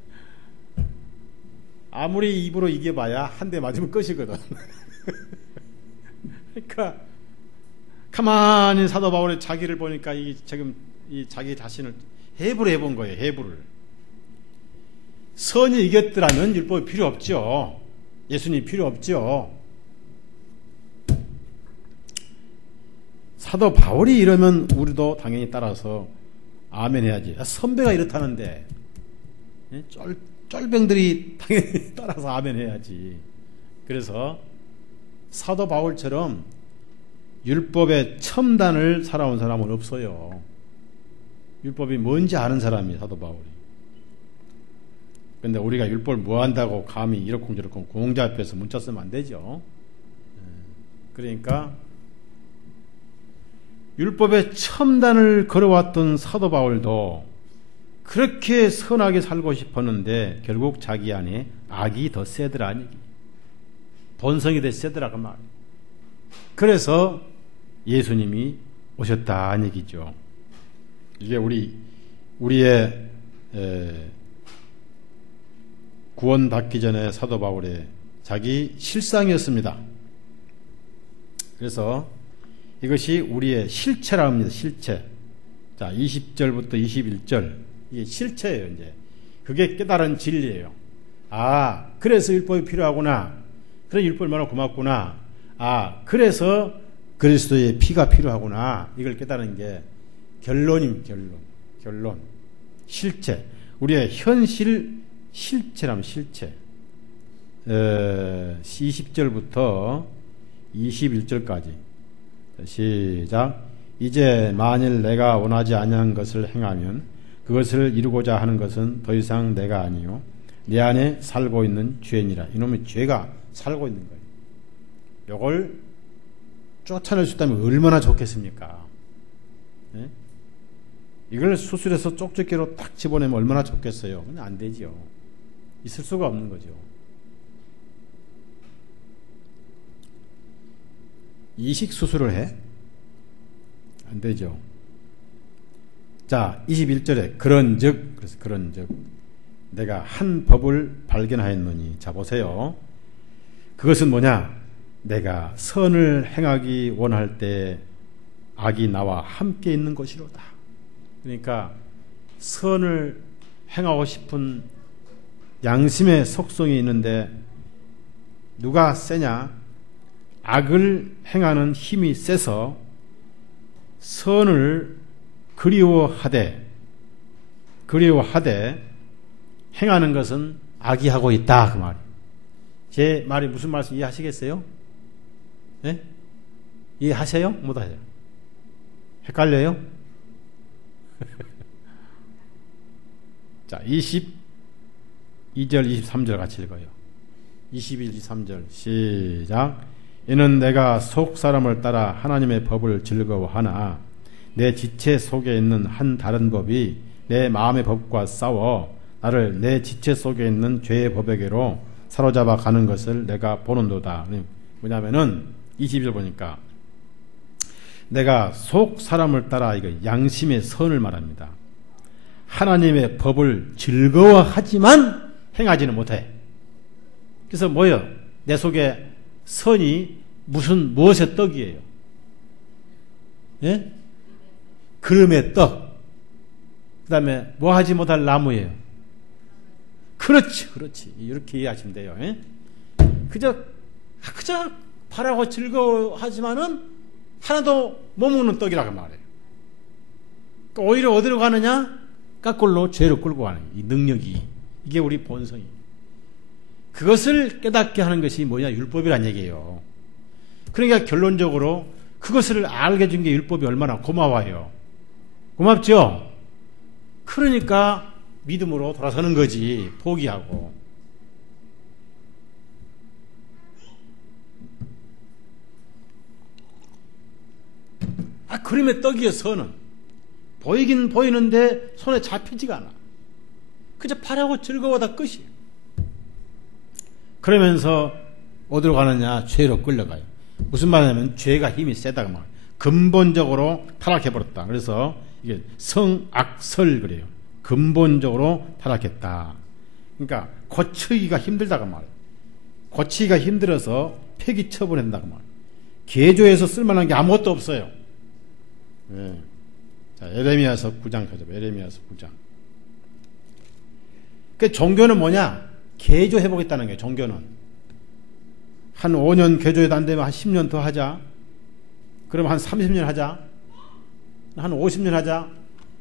아무리 입으로 이겨봐야 한 대 맞으면 끝이거든. 그러니까 가만히 사도 바울의 자기를 보니까 지금 이 자기 자신을 해부를 해본 거예요. 해부를. 선이 이겼더라면 율법이 필요 없죠. 예수님이 필요 없죠. 사도 바울이 이러면 우리도 당연히 따라서 아멘 해야지. 선배가 이렇다는데 쫄병들이 당연히 따라서 아멘 해야지. 그래서 사도 바울처럼 율법의 첨단을 살아온 사람은 없어요. 율법이 뭔지 아는 사람이 사도 바울이. 근데 우리가 율법을 뭐 한다고 감히 이러쿵저러쿵 공자 앞에서 문자 쓰면 안 되죠. 그러니까 율법의 첨단을 걸어왔던 사도 바울도 그렇게 선하게 살고 싶었는데 결국 자기 안에 악이 더 세더라. 본성이 더 세더라 그 말. 그래서 예수님이 오셨다는 얘기죠. 이게 우리의 구원받기 전에 사도 바울의 자기 실상이었습니다. 그래서 이것이 우리의 실체라 합니다. 실체. 자, 20절부터 21절 이게 실체예요. 이제 그게 깨달은 진리예요. 아, 그래서 율법이 필요하구나. 그래, 율법이 얼마나 고맙구나. 아, 그래서 그리스도의 피가 필요하구나. 이걸 깨달은 게 결론입니다. 결론. 실체. 우리의 현실 실체라면 실체. 20절부터 21절까지 시작. 이제 만일 내가 원하지 아니한 것을 행하면 그것을 이루고자 하는 것은 더 이상 내가 아니요 내 안에 살고 있는 죄니라. 이놈의 죄가 살고 있는 거예요. 이걸 쫓아낼 수 있다면 얼마나 좋겠습니까? 네? 이걸 수술해서 쪽집게로 딱 집어내면 얼마나 좋겠어요? 근데 안 되죠. 있을 수가 없는 거죠. 이식 수술을 해? 안 되죠. 자, 21절에 그런즉, 그래서 그런즉 내가 한 법을 발견하였노니, 자 보세요. 그것은 뭐냐? 내가 선을 행하기 원할 때 악이 나와 함께 있는 것이로다. 그러니까 선을 행하고 싶은 양심의 속성이 있는데 누가 세냐? 악을 행하는 힘이 세서 선을 그리워하되 행하는 것은 악이 하고 있다, 그 말. 제 말이 무슨 말씀 이해하시겠어요? 네? 이해하세요? 못하세요? 헷갈려요? 자, 22절 23절 같이 읽어요. 21, 23절 시작. 이는 내가 속 사람을 따라 하나님의 법을 즐거워하나 내 지체 속에 있는 한 다른 법이 내 마음의 법과 싸워 나를 내 지체 속에 있는 죄의 법에게로 사로잡아 가는 것을 내가 보는도다. 뭐냐면은 22절 보니까 내가 속 사람을 따라, 이거 양심의 선을 말합니다. 하나님의 법을 즐거워하지만 행하지는 못해. 그래서 뭐예요? 내 속에 선이 무엇의 떡이에요? 예? 그름의 떡. 그 다음에 뭐 하지 못할 나무예요? 그렇지. 이렇게 이해하시면 돼요. 예? 그저 바라고 즐거워하지만은 하나도 못 먹는 떡이라고 말해요. 그러니까 오히려 어디로 가느냐? 까꿀로 죄로 끌고 가는 이 능력이, 이게 우리 본성이. 그것을 깨닫게 하는 것이 뭐냐? 율법이란 얘기예요. 그러니까 결론적으로 그것을 알게 준 게 율법이 얼마나 고마워요. 고맙죠? 그러니까 믿음으로 돌아서는 거지, 포기하고. 그림의 떡이요, 선은. 보이긴 보이는데 손에 잡히지가 않아. 그저 바라고 즐거워다 끝이에요. 그러면서 어디로 가느냐? 죄로 끌려가요. 무슨 말이냐면 죄가 힘이 세다가 말. 근본적으로 타락해버렸다. 그래서 이게 성악설 그래요. 근본적으로 타락했다. 그러니까 고치기가 힘들다가 말이에요. 고치기가 힘들어서 폐기 처분한다고 말이에요. 개조해서 쓸만한 게 아무것도 없어요. 네. 자, 에레미야서 9장 가죠. 에레미야서 9장. 그 종교는 뭐냐? 개조해보겠다는 거예요. 종교는 한 5년 개조해도 안 되면 한 10년 더 하자. 그럼 한 30년 하자. 한 50년 하자.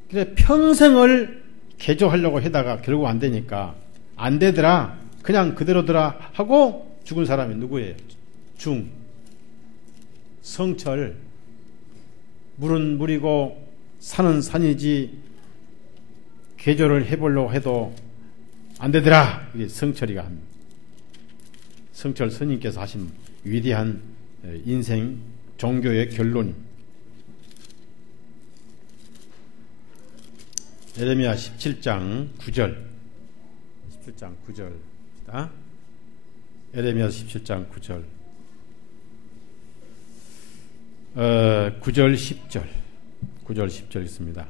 그래 평생을 개조하려고 하다가 결국 안 되니까 안 되더라. 그냥 그대로더라 하고 죽은 사람이 누구예요? 성철. 물은 물이고 산은 산이지 개조를 해보려고 해도 안 되더라. 이게 성철이가 합니다. 성철 스님께서 하신 위대한 인생 종교의 결론입니다. 에레미야 17장 9절. 17장 9절. 에레미야 17장 9절. 9절 10절. 9절 10절 있습니다.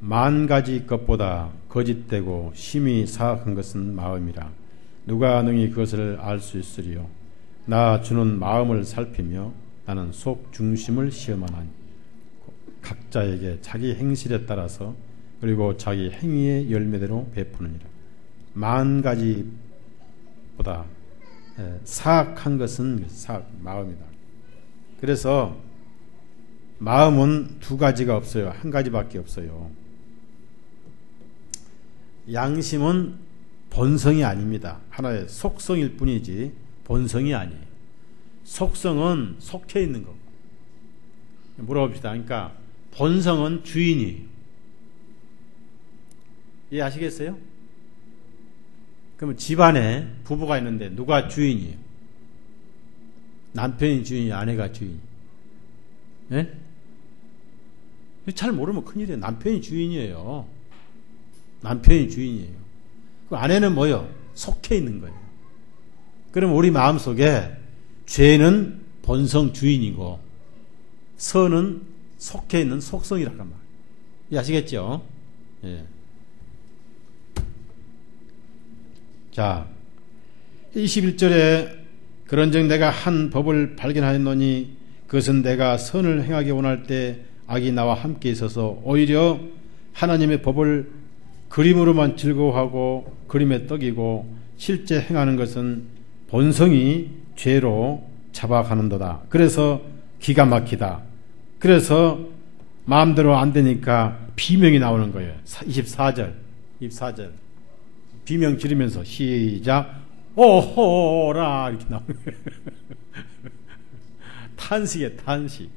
만 가지 것보다 거짓되고 심히 사악한 것은 마음이라. 누가 능히 그것을 알 수 있으리요. 나 주는 마음을 살피며 나는 속 중심을 시험하나니. 각자에게 자기 행실에 따라서 그리고 자기 행위의 열매대로 베푸느니라. 10,000가지보다 사악한 것은 마음이다. 그래서 마음은 2가지가 없어요. 1가지밖에 없어요. 양심은 본성이 아닙니다. 하나의 속성일 뿐이지 본성이 아니에요. 속성은 속해 있는 거고. 물어봅시다. 그러니까 본성은 주인이에요. 이해하시겠어요? 그러면 집안에 부부가 있는데 누가 주인이에요? 남편이 주인이에요? 아내가 주인이에요? 예? 잘 모르면 큰일이에요. 남편이 주인이에요. 남편이 주인이에요. 그 아내는 뭐요? 속해 있는 거예요. 그럼 우리 마음속에 죄는 본성 주인이고 선은 속해 있는 속성이란 말이에요. 아시겠죠? 예. 자, 21절에 그런즉 내가 한 법을 발견하였노니 그것은 내가 선을 행하기 원할 때 악이 나와 함께 있어서 오히려 하나님의 법을 그림으로만 즐거워하고 그림에 떡이고 실제 행하는 것은 본성이 죄로 잡아가는도다. 그래서 기가 막히다. 그래서 마음대로 안 되니까 비명이 나오는 거예요. 24절 비명 지르면서 시작 오호라 이렇게 나오는 거예요. 탄식이에요. 탄식.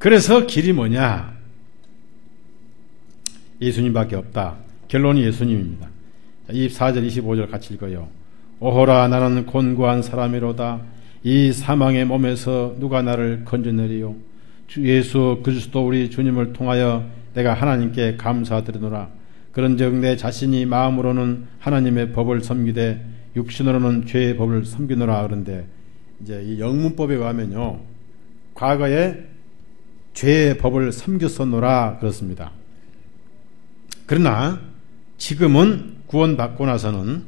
그래서 길이 뭐냐? 예수님밖에 없다. 결론이 예수님입니다. 24절 25절 같이 읽어요. 오호라 나는 곤고한 사람이로다. 이 사망의 몸에서 누가 나를 건져내리요? 주 예수 그리스도 우리 주님을 통하여 내가 하나님께 감사드리노라. 그런즉 내 자신이 마음으로는 하나님의 법을 섬기되 육신으로는 죄의 법을 섬기노라. 그런데 이제 이 영문법에 의하면요, 과거에 죄의 법을 섬겼었노라 그렇습니다. 그러나 지금은 구원받고 나서는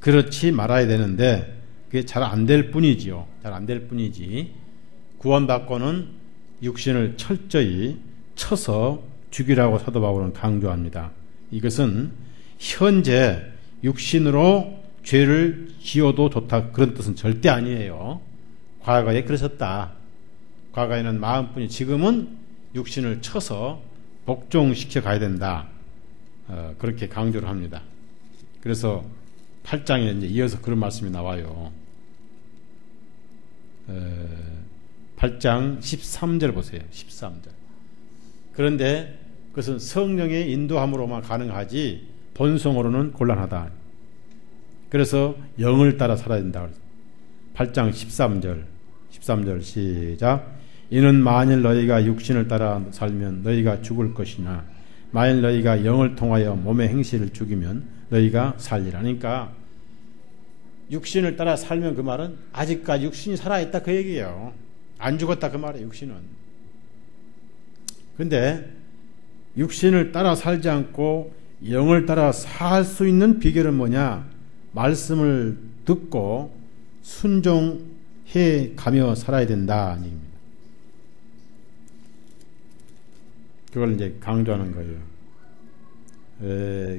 그렇지 말아야 되는데 그게 잘 안 될 뿐이지요. 잘 안 될 뿐이지. 구원받고는 육신을 철저히 쳐서 죽이라고 사도 바울은 강조합니다. 이것은 현재 육신으로 죄를 지어도 좋다 그런 뜻은 절대 아니에요. 과거에 그러셨다. 과거에는 마음뿐이, 지금은 육신을 쳐서 복종시켜 가야 된다. 그렇게 강조를 합니다. 그래서 8장에 이제 이어서 그런 말씀이 나와요. 8장 13절 보세요. 13절. 그런데 그것은 성령의 인도함으로만 가능하지 본성으로는 곤란하다. 그래서 영을 따라 살아야 된다. 8장 13절 시작. 이는 만일 너희가 육신을 따라 살면 너희가 죽을 것이나 만일 너희가 영을 통하여 몸의 행실을 죽이면 너희가 살리라. 그러니까 육신을 따라 살면 그 말은 아직까지 육신이 살아있다 그 얘기예요. 안 죽었다 그 말이에요. 육신은. 근데 육신을 따라 살지 않고 영을 따라 살 수 있는 비결은 뭐냐? 말씀을 듣고 순종해 가며 살아야 된다. 그걸 이제 강조하는 거예요.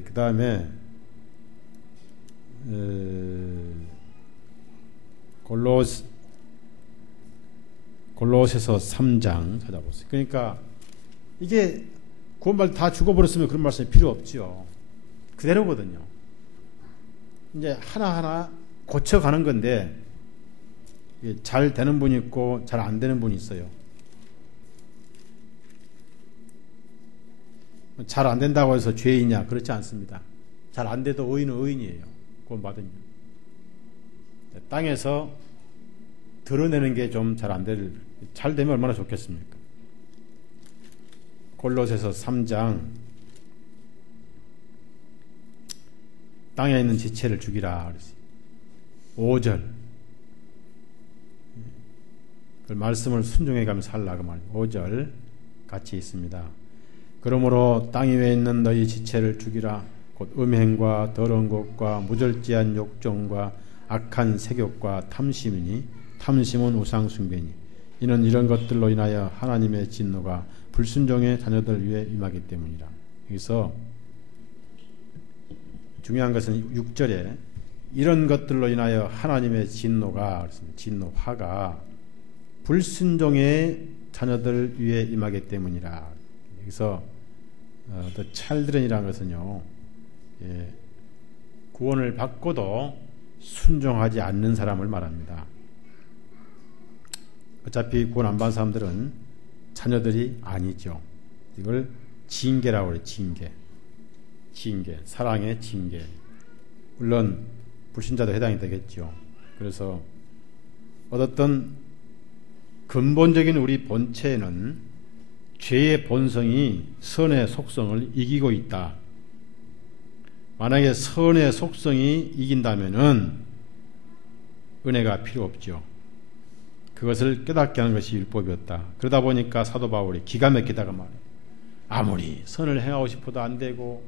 그 다음에 골로새서 3장 찾아보세요. 그러니까 이게 구원받을 다 죽어버렸으면 그런 말씀이 필요 없죠. 그대로거든요. 이제 하나하나 고쳐가는 건데 잘 되는 분이 있고 잘 안 되는 분이 있어요. 잘 안 된다고 해서 죄이냐? 그렇지 않습니다. 잘 안 돼도 의인은 의인이에요. 구원받으면. 땅에서 드러내는 게 좀 잘 되면 얼마나 좋겠습니까? 골로새서 3장 땅에 있는 지체를 죽이라 그랬어요. 5절 그 말씀을 순종해가며 살라 그 말이에요. 5절 같이 있습니다. 그러므로 땅 위에 있는 너희 지체를 죽이라. 곧 음행과 더러운 것과 무절제한 욕정과 악한 색욕과 탐심이니 탐심은 우상 숭배니 이는 이런 것들로 인하여 하나님의 진노가 불순종의 자녀들 위에 임하기 때문이라. 여기서 중요한 것은 6절에 이런 것들로 인하여 하나님의 진노화가 불순종의 자녀들 위에 임하기 때문이라. 여기서 The children이라는 것은요, 구원을 받고도 순종하지 않는 사람을 말합니다. 어차피 구원 안 받은 사람들은 자녀들이 아니죠. 이걸 징계라고 해요. 징계, 사랑의 징계. 물론 불신자도 해당이 되겠죠. 그래서 어떤 근본적인 우리 본체에는 죄의 본성이 선의 속성을 이기고 있다. 만약에 선의 속성이 이긴다면은 은혜가 필요 없죠. 그것을 깨닫게 하는 것이 율법이었다. 그러다 보니까 사도 바울이 기가 막히다가 말이에요. 아무리 선을 행하고 싶어도 안 되고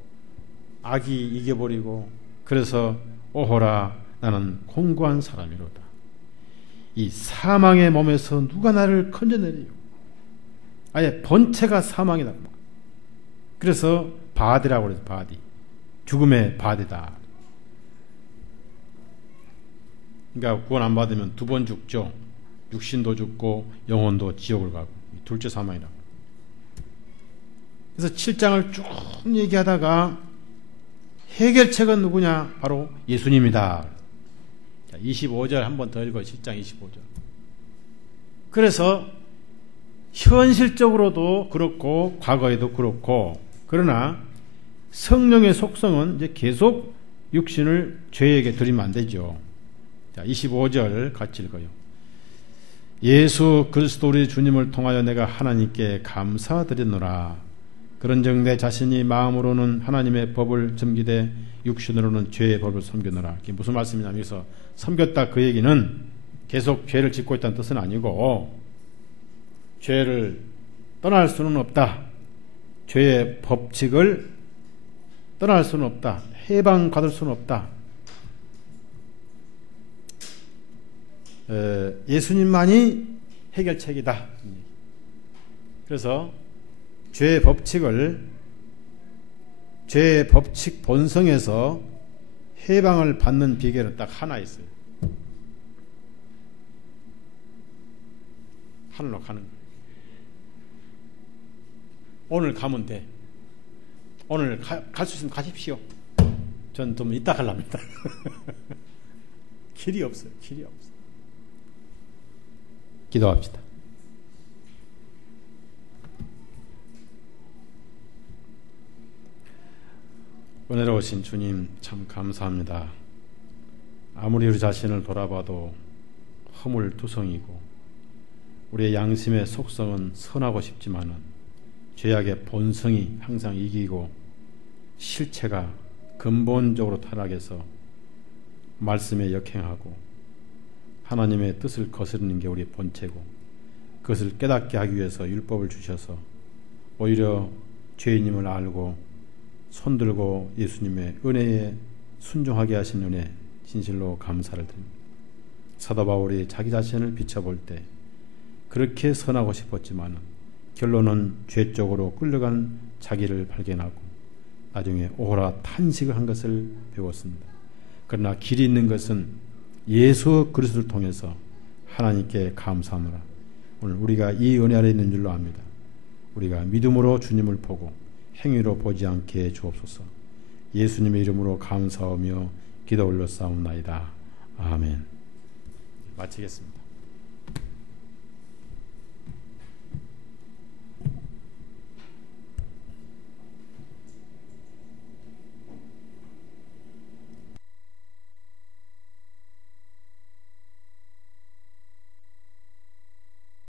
악이 이겨버리고, 그래서 오호라 나는 공고한 사람이로다. 이 사망의 몸에서 누가 나를 건져내리요. 아예 본체가 사망이다. 그래서 바디라고 그래서 바디, 죽음의 바디다. 그러니까 구원 안 받으면 두 번 죽죠. 육신도 죽고 영혼도 지옥을 가고, 둘째 사망이라고. 그래서 7장을 쭉 얘기하다가 해결책은 누구냐? 바로 예수님이다. 25절 한 번 더 읽어요. 7장 25절. 그래서 현실적으로도 그렇고 과거에도 그렇고, 그러나 성령의 속성은 이제 계속 육신을 죄에게 드리면 안 되죠. 자, 25절 같이 읽어요. 예수 그리스도 우리 주님을 통하여 내가 하나님께 감사드리노라. 그런즉 내 자신이 마음으로는 하나님의 법을 섬기되 육신으로는 죄의 법을 섬기노라. 이게 무슨 말씀이냐면, 여기서 섬겼다 그 얘기는 계속 죄를 짓고 있다는 뜻은 아니고, 죄를 떠날 수는 없다. 죄의 법칙을 떠날 수는 없다. 해방받을 수는 없다. 예수님만이 해결책이다. 그래서 죄의 법칙 본성에서 해방을 받는 비결은 딱 하나 있어요. 하늘로 가는 거예요. 오늘 가면 돼. 오늘 갈 수 있으면 가십시오. 전 좀 이따 가랍니다. 길이 없어요. 길이 없어요. 기도합시다. 은혜로우신 주님, 참 감사합니다. 아무리 우리 자신을 돌아봐도 허물투성이고 우리의 양심의 속성은 선하고 싶지만은 죄악의 본성이 항상 이기고 실체가 근본적으로 타락해서 말씀에 역행하고 하나님의 뜻을 거스르는 게 우리의 본체고, 그것을 깨닫게 하기 위해서 율법을 주셔서 오히려 죄인임을 알고 손들고 예수님의 은혜에 순종하게 하신 은혜 진실로 감사를 드립니다. 사도 바울이 자기 자신을 비춰볼 때 그렇게 선하고 싶었지만 결론은 죄 쪽으로 끌려간 자기를 발견하고 나중에 오호라 탄식을 한 것을 배웠습니다. 그러나 길이 있는 것은 예수 그리스도를 통해서 하나님께 감사하노라. 오늘 우리가 이 은혜 아래 있는 줄로 압니다. 우리가 믿음으로 주님을 보고 행위로 보지 않게 해 주옵소서. 예수님의 이름으로 감사하며 기도 올려 싸움나이다. 아멘. 마치겠습니다.